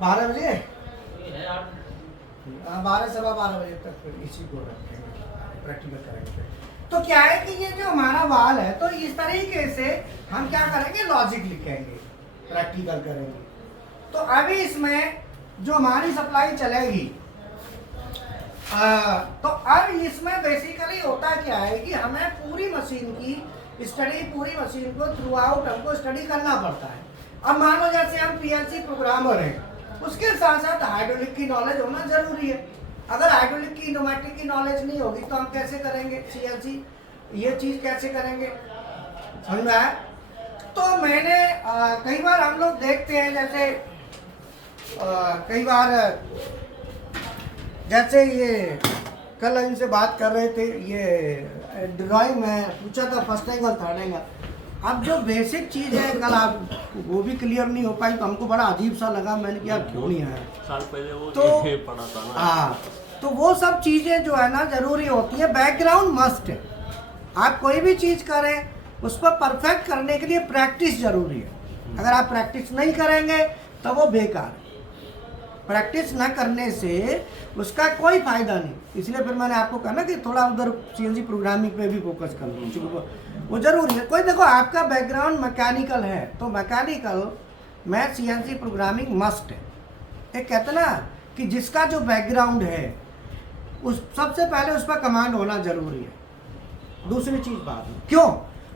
12 बजे, 12 सवा 12 बजे तक फिर इसी को रखेंगे, प्रैक्टिकल करेंगे। तो क्या है कि ये जो हमारा वाल है, तो इस तरीके से हम क्या करेंगे, लॉजिक लिखेंगे, प्रैक्टिकल करेंगे। तो अभी इसमें जो हमारी सप्लाई चलेगी, तो अब इसमें बेसिकली होता क्या है कि हमें पूरी मशीन की स्टडी, पूरी मशीन को थ्रू आउट हमको स्टडी करना पड़ता है। अब मान लो जैसे हम PLC प्रोग्रामर हैं, उसके साथ साथ हाइड्रोलिक की नॉलेज होना जरूरी है। अगर हाइड्रोलिक की, न्यूमेटिक की नॉलेज नहीं होगी तो हम कैसे करेंगे CNC, ये चीज़ कैसे करेंगे, समझ में आया? तो मैंने कई बार हम लोग देखते हैं, जैसे कई बार जैसे ये कल इनसे बात कर रहे थे, ये ड्राइंग में पूछा था फर्स्ट एंगल थर्ड एंगल। अब जो बेसिक चीज़ है कल आप वो भी क्लियर नहीं हो पाई, तो हमको बड़ा अजीब सा लगा, मैंने कहा क्यों नहीं आया, साल पहले वो तो पढ़ा था ना। हाँ, तो वो सब चीज़ें जो है ना जरूरी होती है, बैकग्राउंड मस्ट है। आप कोई भी चीज़ करें उसको परफेक्ट करने के लिए प्रैक्टिस जरूरी है। अगर आप प्रैक्टिस नहीं करेंगे तो वो बेकार है, प्रैक्टिस ना करने से उसका कोई फायदा नहीं। इसलिए फिर मैंने आपको कहा ना कि थोड़ा उधर CNC प्रोग्रामिंग पे भी फोकस कर लो, क्योंकि वो जरूरी है। कोई देखो आपका बैकग्राउंड मैकेनिकल है तो मैकेनिकल में CNC प्रोग्रामिंग मस्ट है। एक कहते ना कि जिसका जो बैकग्राउंड है उस सबसे पहले उस पर कमांड होना जरूरी है। दूसरी चीज़ बात है, क्यों?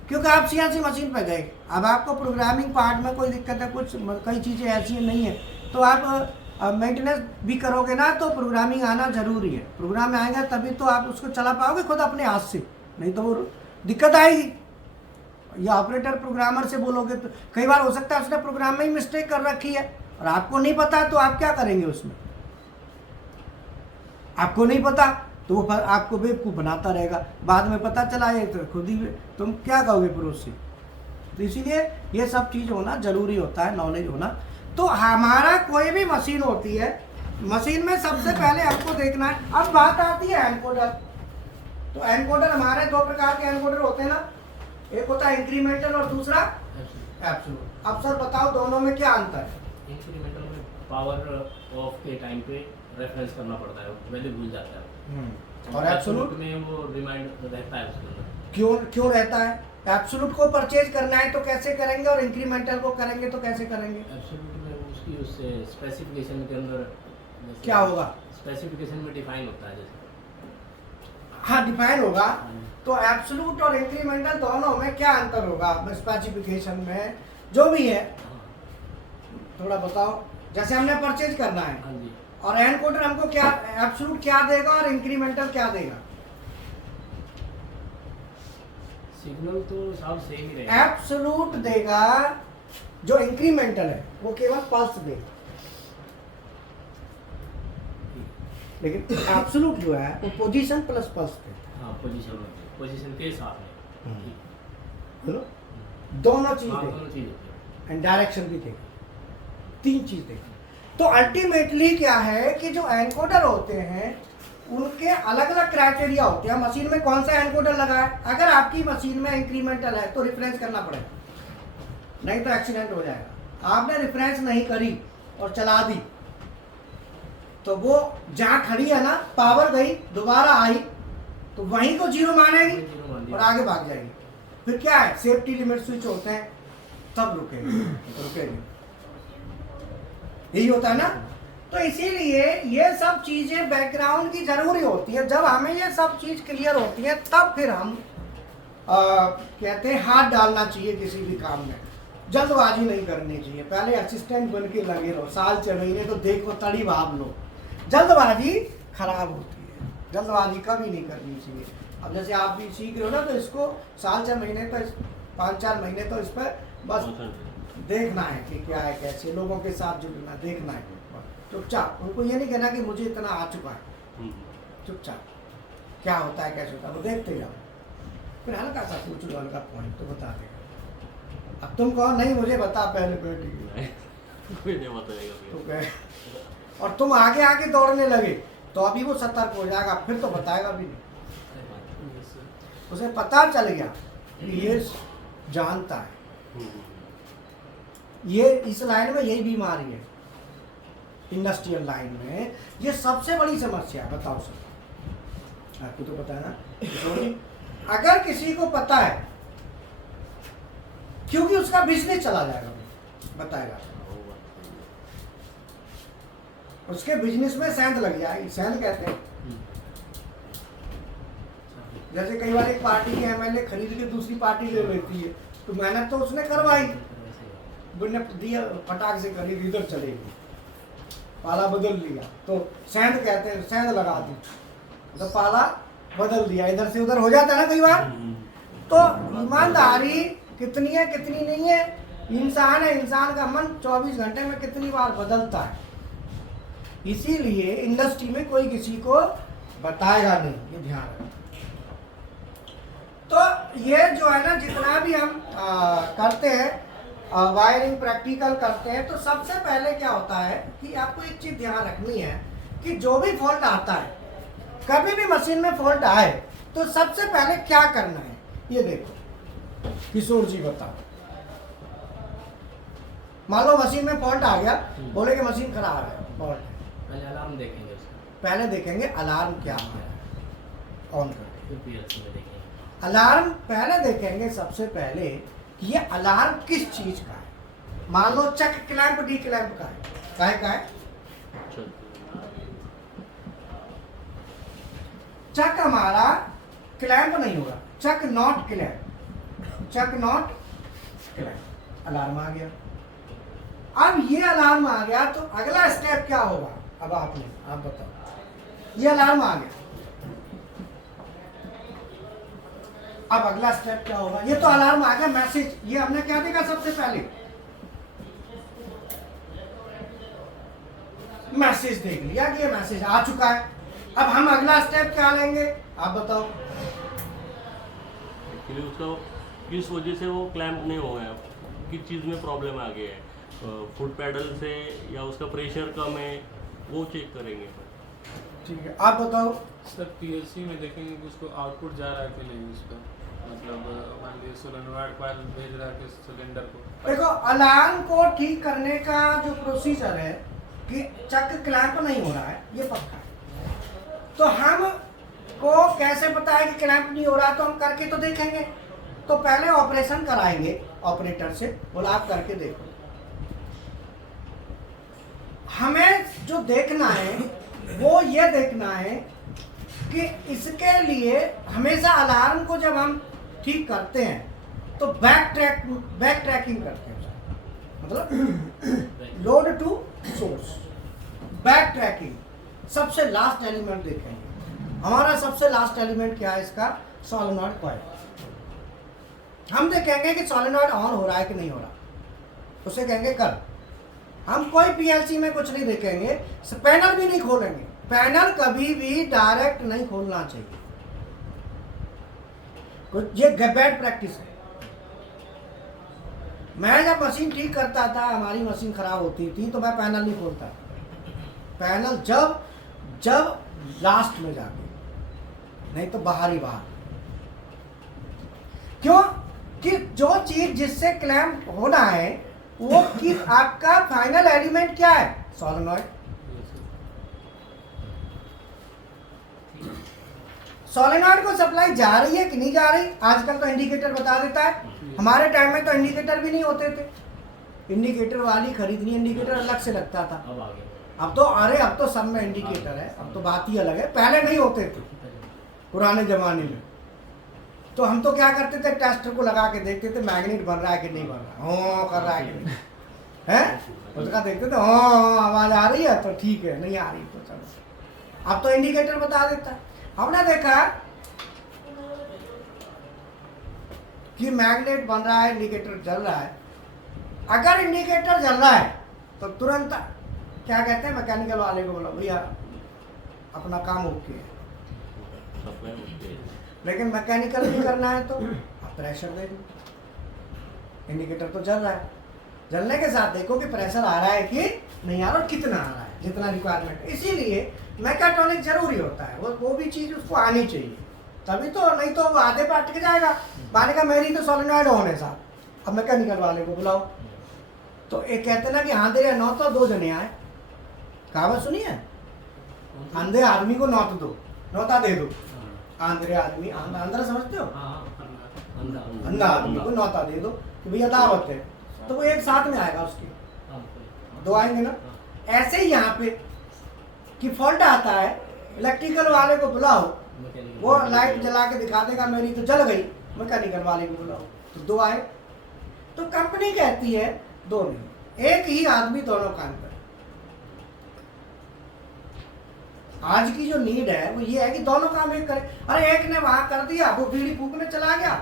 क्योंकि आप CNC मशीन पे गए, अब आपको प्रोग्रामिंग पार्ट में कोई दिक्कत है, कुछ कई चीज़ें ऐसी नहीं है, तो आप मेंटेनेंस भी करोगे ना, तो प्रोग्रामिंग आना जरूरी है। प्रोग्राम में आएगा तभी तो आप उसको चला पाओगे खुद अपने हाथ से, नहीं तो वो दिक्कत आएगी। या ऑपरेटर प्रोग्रामर से बोलोगे तो कई बार हो सकता है उसने प्रोग्राम में ही मिस्टेक कर रखी है और आपको नहीं पता, तो आप क्या करेंगे उसमें? आपको नहीं पता तो वो आपको बेवकूफ़ बनाता रहेगा, बाद में पता चला ये तो खुद ही तुम क्या कहोगे फिर उससे। तो इसीलिए ये सब चीज़ होना ज़रूरी होता है, नॉलेज होना। तो हमारा कोई भी मशीन होती है, मशीन में सबसे पहले हमको देखना है। अब बात आती है एनकोडर। तो एनकोडर हमारे दो प्रकार के एनकोडर होते हैं ना, एक होता है इंक्रीमेंटल और दूसरा एब्सोल्यूट। अब सर बताओ दोनों में क्या अंतर है? इंक्रीमेंटल में पावर ऑफ के टाइम पे रेफरेंस करना पड़ता है, वैल्यू भूल जाता है। और एब्सोल्यूट में वो रिमाइंड रहता है उसके अंदर। क्यों रहता है? एब्सोल्यूट को परचेज करना है तो कैसे करेंगे और इंक्रीमेंटल को करेंगे तो कैसे करेंगे? एब्सोल्यूट में उसकी उससे स्पेसिफिकेशन के अंदर क्या होगा? स्पेसिफिकेशन में डिफाइन होता है जैसे। हाँ डिफाइन होगा। तो एब्सोल्यूट और इंक्रीमेंटल दोनों में क्या अंतर होगा स्पेसिफिकेशन में जो भी है? थोड़ा बताओ। जैसे हमने परचेज करना है हाँ जी। और एनकोडर हमको क्या एब्सोल्यूट क्या देगा और इंक्रीमेंटल क्या देगा? सिग्नल तो सब सेम ही रहेगा। एब्सोल्यूट देगा, जो इंक्रीमेंटल है वो केवल पल्स देगा, लेकिन एब्सोल्यूट जो है वो पोजीशन प्लस पल्स देगा। हाँ पोजीशन के साथ में बोलो दोनों चीज हाँ, देगा दोनों चीज होती है। एंड डायरेक्शन भी देगा, तीन चीज देगा। तो अल्टीमेटली क्या है कि जो एनकोडर होते हैं उनके अलग अलग क्राइटेरिया होते हैं। मशीन में कौन सा एनकोडर लगा है, अगर आपकी मशीन में इंक्रीमेंटल है तो रिफरेंस करना पड़ेगा, नहीं तो एक्सीडेंट हो जाएगा। आपने रिफरेंस नहीं करी और चला दी तो वो जहाँ खड़ी है ना, पावर गई दोबारा आई तो वहीं को जीरो मानेगी जीरो मान दिया। और आगे भाग जाएगी। फिर क्या है, सेफ्टी लिमिट स्विच होते हैं तब रुकेगी। यही होता है ना। तो इसीलिए ये सब चीजें बैकग्राउंड की जरूरी होती है। जब हमें ये सब चीज क्लियर होती है तब फिर हम कहते हैं हाथ डालना चाहिए किसी भी काम में। जल्दबाजी नहीं करनी चाहिए। पहले असिस्टेंट बन के लगे रहो, साल 6 महीने तो देखो तड़ी भाप लो। जल्दबाजी खराब होती है, जल्दबाजी कभी नहीं करनी चाहिए। अब जैसे आप भी सीख रहे हो ना, तो इसको साल 6 महीने तो 5-4 महीने तो इस पर बस देखना है कि क्या है, कैसे लोगों के साथ जुड़ना, देखना है चुपचाप। उनको ये नहीं कहना कि मुझे इतना आ चुका है, चुपचाप क्या होता है कैसे होता है वो देखते जाओ। फिर हल्का सा पूछ लो, हल्का पॉइंट तो बता देगा। अब तुम कहो नहीं मुझे बता पहले कोई नहीं बताएगा तो कहे और तुम आगे आगे दौड़ने लगे तो अभी वो सतर्क हो जाएगा, फिर तो बताएगा भी नहीं। उसे पता चल गया कि ये जानता है, ये इस लाइन में यही बीमारी है, इंडस्ट्रियल लाइन में ये सबसे बड़ी समस्या है। बताओ सर, आपको तो पता है ना। अगर किसी को पता है, क्योंकि उसका बिजनेस चला जाएगा, बताएगा उसके बिजनेस में सेंध लग जाएगी। सेंध कहते हैं जैसे कई बार एक पार्टी के एमएलए खरीद के दूसरी पार्टी ले लेती है, तो मेहनत तो उसने करवाई, बुढ़ने दिया फटाक से खरीद इधर चलेगी, पाला बदल लिया तो सेंध कहते हैं, सेंध लगा दी तो पाला बदल दिया, इधर से उधर हो जाता है ना कई बार। तो ईमानदारी कितनी है कितनी नहीं है, इंसान है, इंसान का मन 24 घंटे में कितनी बार बदलता है। इसीलिए इंडस्ट्री में कोई किसी को बताएगा नहीं, ये ध्यान रखना। तो ये जो है ना, जितना भी हम करते हैं वायरिंग प्रैक्टिकल करते हैं, तो सबसे पहले क्या होता है कि आपको एक चीज ध्यान रखनी है कि जो भी फॉल्ट आता है, कभी भी मशीन में फॉल्ट आए तो सबसे पहले क्या करना है ये देखो। किशोर जी बताओ, मान लो मशीन में फॉल्ट आ गया, बोले कि मशीन खराब है, फॉल्ट है, पहले अलार्म देखेंगे उसका, पहले देखेंगे अलार्म क्या है, ऑन करके फिर पीएलसी में देखेंगे। अलार्म पहले देखेंगे सबसे पहले कि ये अलार्म किस चीज का है। मान लो चक क्लैंप डी क्लैंप का है, का है चक हमारा क्लैंप नहीं होगा, chuck not clamp, chuck not clamp, alarm आ गया। अब ये अलार्म आ गया तो अगला स्टेप क्या होगा, अब आप बताओ। ये अलार्म आ गया, अब अगला स्टेप क्या होगा, ये तो अलार्म आ गया, मैसेज, ये हमने क्या देखा सबसे पहले, मैसेज देख लिया कि ये मैसेज आ चुका है। अब हम अगला स्टेप क्या लेंगे, आप बताओ। एक्चुअली उसका किस वजह से वो क्लैंप नहीं हो गया, किस चीज़ में प्रॉब्लम आ गया है, फुट पैडल से या उसका प्रेशर कम है, वो चेक करेंगे। ठीक है, आप बताओ। सर पीएलसी में देखेंगे कि उसको आउटपुट जा रहा है कि नहीं उसका, मतलब मान लीजिए सोलेनॉइड कॉइल भेज रहा है कि सिलेंडर को। देखो अलार्म को ठीक करने का जो प्रोसीजर है कि चक्र क्लैंप नहीं हो रहा है, ये पक्का है। तो हम को कैसे पता है कि क्लैंप नहीं हो रहा, तो हम करके तो देखेंगे। तो पहले ऑपरेशन कराएंगे ऑपरेटर से, बोला आप करके देखो। हमें जो देखना है वो ये देखना है कि इसके लिए हमेशा अलार्म को जब हम ठीक करते हैं तो बैक ट्रैकिंग करते हैं, मतलब load to source, back tracking. सबसे लास्ट एलिमेंट देखेंगे, हमारा सबसे लास्ट एलिमेंट क्या है इसका, सोलेनॉइड कॉइल। हम देखेंगे कि सोलेनॉइड ऑन हो रहा है कि नहीं हो रहा, उसे कहेंगे कर। हम कोई पीएलसी में कुछ नहीं देखेंगे, पैनल भी नहीं खोलेंगे। पैनल कभी भी डायरेक्ट नहीं खोलना चाहिए, ये बैड प्रैक्टिस है। मैं जब मशीन ठीक करता था, हमारी मशीन खराब होती थी तो मैं पैनल नहीं खोलता। पैनल जब लास्ट में जाके, नहीं तो बाहर ही बाहर। क्यों कि जो चीज जिससे क्लैंप होना है वो कि आपका फाइनल एलिमेंट क्या है, सोलेनॉइड। सोलेनॉइड को सप्लाई जा रही है कि नहीं जा रही, आजकल तो इंडिकेटर बता देता है। हमारे टाइम में तो इंडिकेटर भी नहीं होते थे, इंडिकेटर वाली खरीदनी, इंडिकेटर अलग से लगता था। अब आ गया। अब तो अरे अब तो सब में इंडिकेटर है, अब तो बात ही अलग है। पहले नहीं होते थे पुराने जमाने में। तो हम तो क्या करते थे, टेस्टर को लगा के देखते थे मैग्नेट बन रहा है कि नहीं बन रहा, हो कर रहा है कि नहीं है, उसका देखते थे, हो आवाज आ रही है तो ठीक है, नहीं आ रही तो चलो। अब तो इंडिकेटर बता देता है। हमने देखा कि मैग्नेट बन रहा है, इंडिकेटर जल रहा है। अगर इंडिकेटर जल रहा है तो तुरंत क्या कहते हैं, मैकेनिकल वाले को बोलो भैया अपना काम ओके है। सप्लाई ओके है। लेकिन मैकेनिकल भी करना है तो आप प्रेशर दे दो, इंडिकेटर तो जल रहा है, जलने के साथ देखो कि प्रेशर आ रहा है कि नहीं आ रहा और कितना आ रहा है, जितना रिक्वायरमेंट है। इसीलिए मैकेट्रॉनिक जरूरी होता है, वो भी चीज़ उसको आनी चाहिए, तभी तो, नहीं तो वो आधे पे अटक जाएगा। माने का मेरी तो सोलेनॉइड ऑन है साहब, अब मैकेनिकल वाले को बुलाओ तो एक कहते ना कि आंधे या नौ तो दो जने आए, कहावत सुनी है, अंधे आदमी को नौत दो, नौता दे दो। आंधे आदमी, आंध्र समझते हो, अंधा आदमी को नौता दे दो कि भैया दावत है, तो वो एक साथ में आएगा, उसके दो आएंगे ना। ऐसे ही यहाँ पे कि फॉल्ट आता है, इलेक्ट्रिकल वाले को बुलाओ, वो लाइट जला के दिखा देगा मेरी तो जल गई, मैकेनिकल वाले को बुलाओ तो दो आए। तो कंपनी कहती है दो नहीं, एक ही आदमी दोनों काम करे। आज की जो नीड है वो ये है कि दोनों काम एक करे। अरे एक ने वहां कर दिया, वो बीड़ी फूकने चला गया,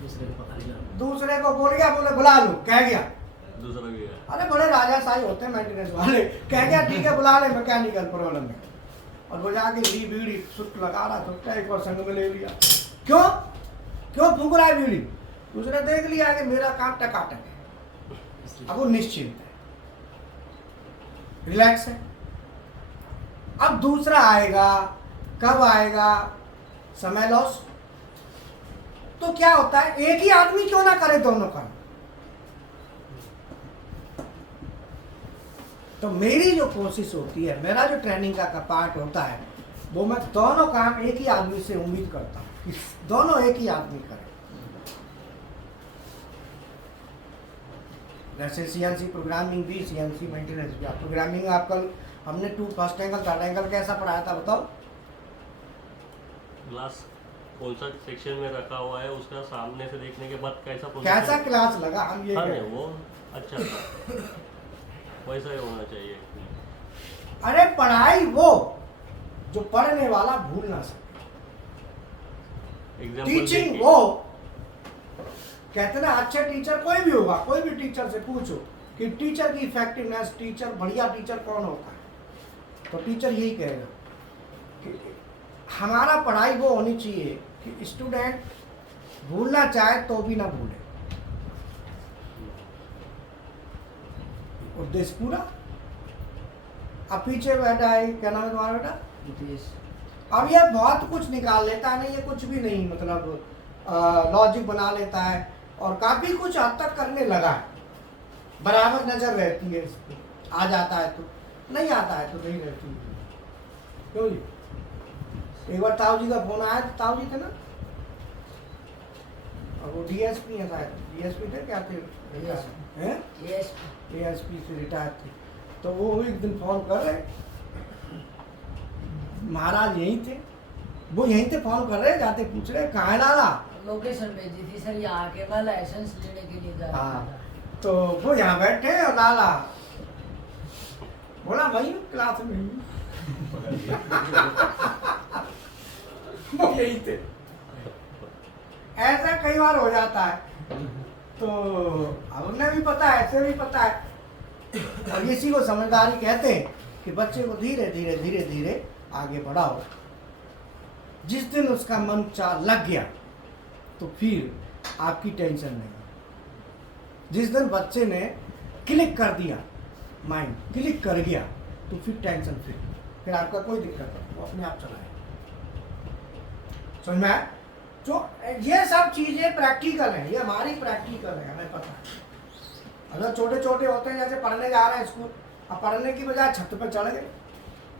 दूसरे को पता नहीं लगा। दूसरे को बोल गया, बोले बुला लो, कह गया। दूसरा भी है। अरे बड़े राजाशाही होते हैं मेंटेनेंस वाले, कह गया ठीक है बुला ले, मैकेनिकल प्रॉब्लम है, और वो जाके ली बीड़ी सुट लगा रहा तो एक और संग में ले लिया। क्यों फूक रहा है बीड़ी, उसने देख लिया कि मेरा काम टकाटक है, अब वो निश्चिंत है, रिलैक्स है। अब दूसरा आएगा, कब आएगा, समय लॉस। तो क्या होता है, एक ही आदमी क्यों ना करे दोनों काम। तो मेरी जो कोशिश होती है, मेरा जो ट्रेनिंग का पार्ट होता है, वो मैं दोनों काम एक ही आदमी से उम्मीद करता हूँ कि दोनों एक ही आदमी करे। जैसे सीएनसी प्रोग्रामिंग भी, सीएनसी मेंटेनेंस भी। आप प्रोग्रामिंग आपका हमने फर्स्ट एंगल थर्ड एंगल कैसा पढ़ाया था बताओ। ग्लास कौन सा सेक्शन में रखा हुआ है, उसका सामने से देखने के बाद कैसा कैसा क्लास लगा, हम ये हाँ कह नहीं, रहे हैं। वो अच्छा था, वैसा ही होना चाहिए। अरे पढ़ाई वो जो पढ़ने वाला भूल ना सके, एग्जाम्पल टीचिंग वो कहते ना, अच्छे टीचर कोई भी होगा, कोई भी टीचर से पूछो कि टीचर की इफेक्टिवनेस, टीचर बढ़िया टीचर कौन होता है, तो टीचर यही कहेगा कि हमारा पढ़ाई वो होनी चाहिए कि स्टूडेंट भूलना चाहे तो भी ना भूले। उद्देश्य पूरा। अब पीछे बैठा है, क्या नाम है तुम्हारा बेटा, यूपीएस अब ये बहुत कुछ निकाल लेता है, नहीं ये कुछ भी नहीं, मतलब लॉजिक बना लेता है और काफ़ी कुछ हद तक करने लगा है। बराबर नज़र रहती है इस पे, आ जाता है तो, नहीं आता है तो नहीं रहती है। क्यों जी? एक बार ताऊ जी का फोन आया, तो ताऊ जी थे ना, और वो डीएसपी है शायद, डीएसपी थे क्या थे, हैं एएसपी से रिटायर थे। तो वो एक दिन फोन कर रहे, महाराज यहीं थे, वो यहीं थे, फोन कर रहे, जाते पूछ रहे कहाँ है लाला। लोकेशन भेजी थी सर, यहाँ के मैं लाइसेंस लेने के लिए जा रहा हाँ, था। तो वो यहाँ बैठे और लाला बोला वही क्लास में ही। वो यही थे। ऐसा कई बार हो जाता है, तो अब उन्हें भी पता है, ऐसे भी पता है, और इसी को समझदारी कहते हैं कि बच्चे को धीरे धीरे धीरे धीरे आगे बढ़ाओ। जिस दिन उसका मन चाह लग गया तो फिर आपकी टेंशन नहीं। जिस दिन बच्चे ने क्लिक कर दिया, माइंड क्लिक कर गया, तो फिर टेंशन फिर आपका कोई दिक्कत नहीं, वो अपने आप चलाए। समझ में आया? जो ये सब चीज़ें प्रैक्टिकल हैं, ये हमारी प्रैक्टिकल है, हमें पता है। अगर छोटे छोटे होते हैं, जैसे पढ़ने जा रहे हैं स्कूल, अब पढ़ने की बजाय छत पर चढ़ गए,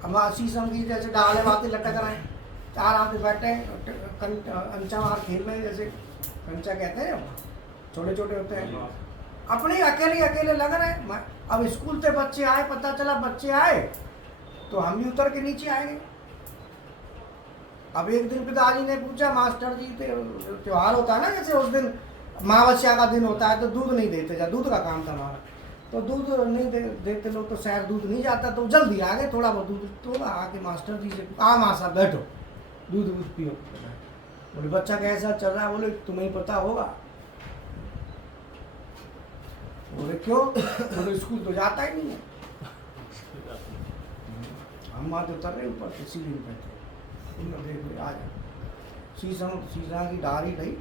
हम शीशम की जैसे डाले बातें लटक रहे हैं, चार आदमी बैठे हैं, कंचा मार खेल रहे हैं, जैसे कंचा कहते हैं, छोटे छोटे होते हैं, अपने अकेले लग रहे हैं। अब स्कूल से बच्चे आए, पता चला बच्चे आए तो हम भी उतर के नीचे आएंगे। अब एक दिन पिताजी ने पूछा, मास्टर जी त्योहार होता है ना, जैसे उस दिन अमावस्या का दिन होता है तो दूध नहीं देते, जा दूध का काम था हमारा, तो दूध नहीं देते लोग, तो शायद दूध नहीं जाता, तो जल्दी आ गए, थोड़ा बहुत दूध तो आके मास्टर जी से, माँ साहब बैठो, दूध पियो। बोले बच्चा कैसा चल रहा है? बोले तुम्हें पता होगा। बोले क्यों? बोले स्कूल तो जाता ही नहीं है। हम वहाँ तो उतर रहे ऊपर से, सीढ़ी में बैठे, देख ले आ जा, शीशा की डाली नहीं,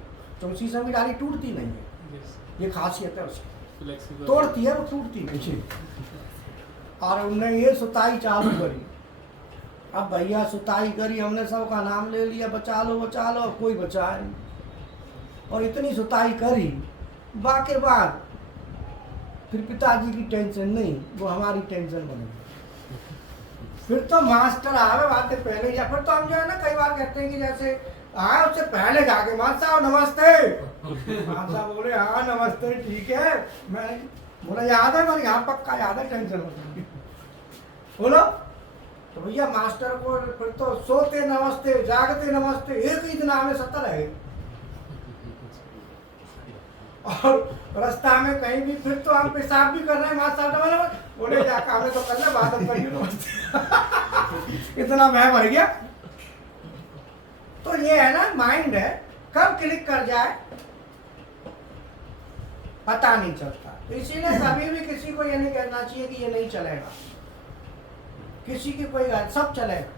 तो शीशा की डाली टूटती नहीं है, ये खासियत है उसकी, तोड़ती है वो, टूटती नहीं। और उनने ये सुताई चालू करी। अब भैया सुताई करी, हमने सबका नाम ले लिया, बचा लो, कोई बचा नहीं। और इतनी सुताई करी, बाके बाद फिर पिताजी की टेंशन नहीं, वो हमारी टेंशन बनी। फिर तो मास्टर आवे बातें पहले, या फिर तो हम जो है ना कई बार कहते हैं कि जैसे हाँ उससे पहले जाके मास्टर साहब नमस्ते, मास्टर बोले हाँ नमस्ते ठीक है, मैं बोला याद है, पर यहाँ पक्का याद है, टेंशन होती बोलो। तो भैया मास्टर को फिर तो सोते नमस्ते, जागते नमस्ते, एक ही दिन हमें 70 है। और रास्ता में कहीं भी फिर तो हम पेशाब भी कर रहे हैं, मास्टर साहब बोले जाकर हमें तो कर ले बात नमस्ते। इतना मैं भर गया। तो ये है ना माइंड है, कब क्लिक कर जाए पता नहीं चलता। तो इसीलिए कभी भी किसी को ये नहीं कहना चाहिए कि ये नहीं चलेगा, किसी की कोई बात, सब चलेगा,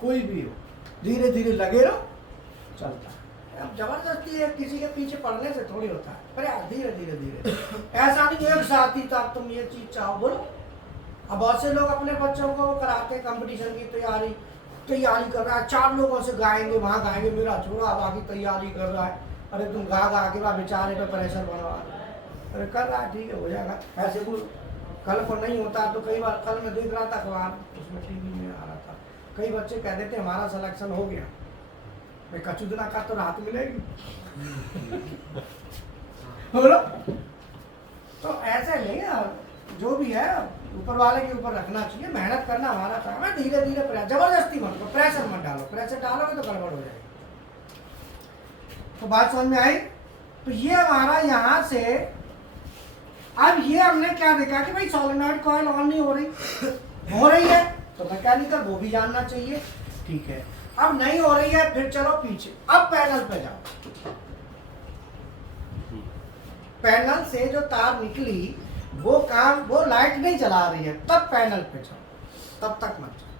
कोई भी हो, धीरे धीरे लगे रहो, चलता है। अब जबरदस्ती है किसी के पीछे पड़ने से थोड़ी होता है, पर यार धीरे धीरे धीरे, ऐसा नहीं एक साथ ही तो अब तुम ये चीज चाहो बोलो। अब बहुत से लोग अपने बच्चों को कराते हैं कंपटीशन की तैयारी कर रहा है, 4 लोगों से गाएंगे, वहाँ गाएंगे, मेरा छोरा बाकी तैयारी कर रहा है, अरे तुम गा के बाद बेचारे पे प्रेशर बनवा, अरे कर रहा है ठीक है हो जाएगा। ऐसे कुछ कल को नहीं होता तो कई बार, कल मैं देख रहा था अखबार, उसमें टीवी में आ रहा था, कई बच्चे कह देते हमारा सिलेक्शन हो गया, मैं कचुदना का तो राहत मिलेगी। बोलो तो ऐसे नहीं है, जो भी है ऊपर वाले के ऊपर रखना चाहिए, मेहनत करना हमारा काम है, धीरे धीरे जबरदस्ती मत करो, प्रेशर मत डालो, प्रेशर डालोगे तो गड़बड़ हो जाएगी। तो बात समझ में आई? तो ये हमारा यहाँ से, अब ये हमने क्या देखा कि भाई सोलेनॉइड कॉइल ऑन नहीं हो रही है तो मैकेनिकल वो भी जानना चाहिए, ठीक है। अब नहीं हो रही है, फिर चलो पीछे, अब पैनल पे जाओ, पैनल से जो तार निकली वो लाइट नहीं जला रही है, तब पैनल पे जाओ, तब तक मत जाओ।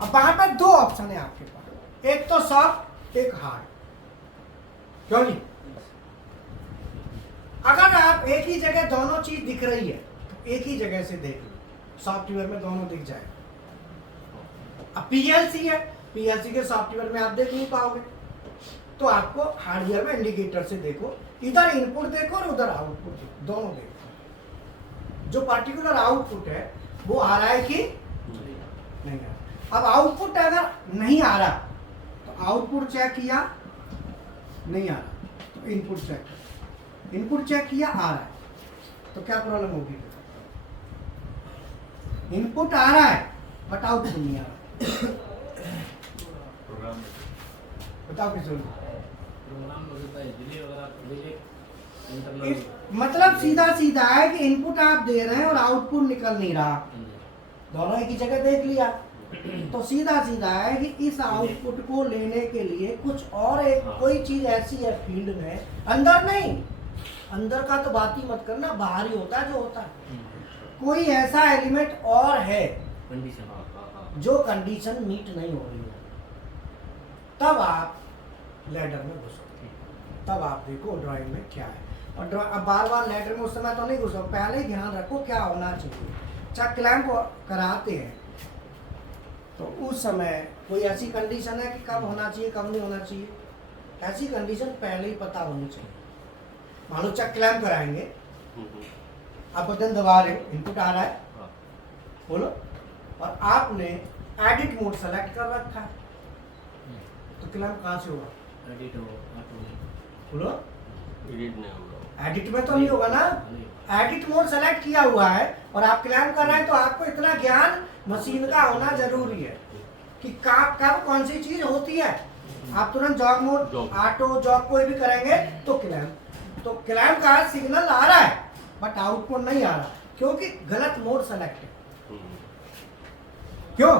अब वहां पर 2 ऑप्शन है आपके पास, एक तो सॉफ्ट, एक हार्ड, क्यों नहीं? अगर आप एक ही जगह दोनों चीज दिख रही है तो एक ही जगह से देख लो, सॉफ्टवेयर में दोनों दिख जाए, अब पीएलसी है, पीएलसी के सॉफ्टवेयर में आप देख नहीं पाओगे, तो आपको हार्डवेयर में इंडिकेटर से देखो, इधर इनपुट देखो और उधर आउटपुट देखो, दोनों देखो। जो पर्टिकुलर आउटपुट है वो आ रहा है कि नहीं आ रहा। अब आउटपुट अगर नहीं आ रहा तो आउटपुट चेक किया, नहीं आ रहा तो इनपुट चेक, इनपुट चेक किया, आ रहा है, तो क्या प्रॉब्लम होगी? इनपुट आ रहा है बट आउटपुट नहीं आ रहा, बताओ किस प्रोग्राम होता है डिले वगैरह, डिले इंटरनल। मतलब सीधा सीधा है कि इनपुट आप दे रहे हैं और आउटपुट निकल नहीं रहा, दोनों एक ही जगह देख लिया, तो सीधा सीधा है कि इस आउटपुट को लेने के लिए कुछ और एक कोई चीज ऐसी है फील्ड में, अंदर नहीं, अंदर का तो बात ही मत करना, बाहर ही होता है जो होता है, कोई ऐसा एलिमेंट और है कंडीशन जो कंडीशन मीट नहीं हो रही है, तब आप लैडर में घुसोगे, तब आप देखो ड्राइंग में क्या है। और अब बार बार लैडर में उस समय तो नहीं घुसो, पहले ही ध्यान रखो क्या होना चाहिए। चाहे क्लैंप कराते हैं तो उस समय कोई ऐसी कंडीशन है कि कब होना चाहिए कब नहीं होना चाहिए, ऐसी कंडीशन पहले ही पता होनी चाहिए। मान लो चेक क्लैंप कराएंगे, आप बटन दबा रहे हो, इनपुट आ रहा है, बोलो, और आपने एडिट मोड सेलेक्ट कर रखा है, तो क्लैंप कहाँ से होगा? एडिट हो ऑटो बोलो, एडिट नहीं होगा, एडिट में तो नहीं होगा ना, एडिट मोड सेलेक्ट किया हुआ है और आप क्लैंप कर रहे हैं, तो आपको इतना ज्ञान मशीन का होना जरूरी है कि कब कौन सी चीज होती है। आप तुरंत jog mode, jog. Auto jog कोई भी करेंगे तो क्लैंप का सिग्नल आ रहा है बट आउटपुट नहीं आ रहा, क्योंकि गलत मोड सेलेक्ट है, क्यों?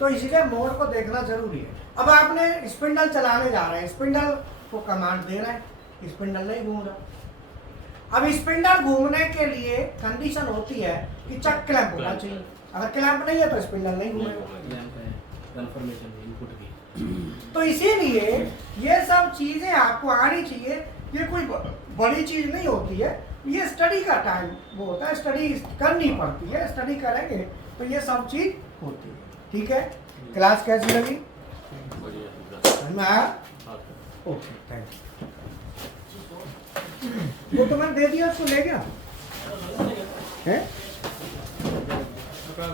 तो इसीलिए मोड को देखना जरूरी है। अब आपने स्पिंडल चलाने जा रहे हैं, स्पिंडल को कमांड दे रहे हैं, स्पिंडल नहीं घूम रहा। अब स्पिंडल घूमने के लिए कंडीशन होती है कि चक क्लैंप होना चाहिए, अगर क्लैंप नहीं है तो स्पिंडल नहीं घूमेगा। कंफर्मेशन इनपुट की। तो इसीलिए ये सब चीजें आपको आनी चाहिए, ये कोई बड़ी चीज नहीं होती है, ये स्टडी का टाइम वो होता है, स्टडी करनी पड़ती है, स्टडी करेंगे तो ये सब चीज होती है। ठीक है, क्लास कैसी लगी? बढ़िया, समझ में आया? हाँ। Okay, thank you. वो तो मैंने दे दिया, उसको ले गया है? आपका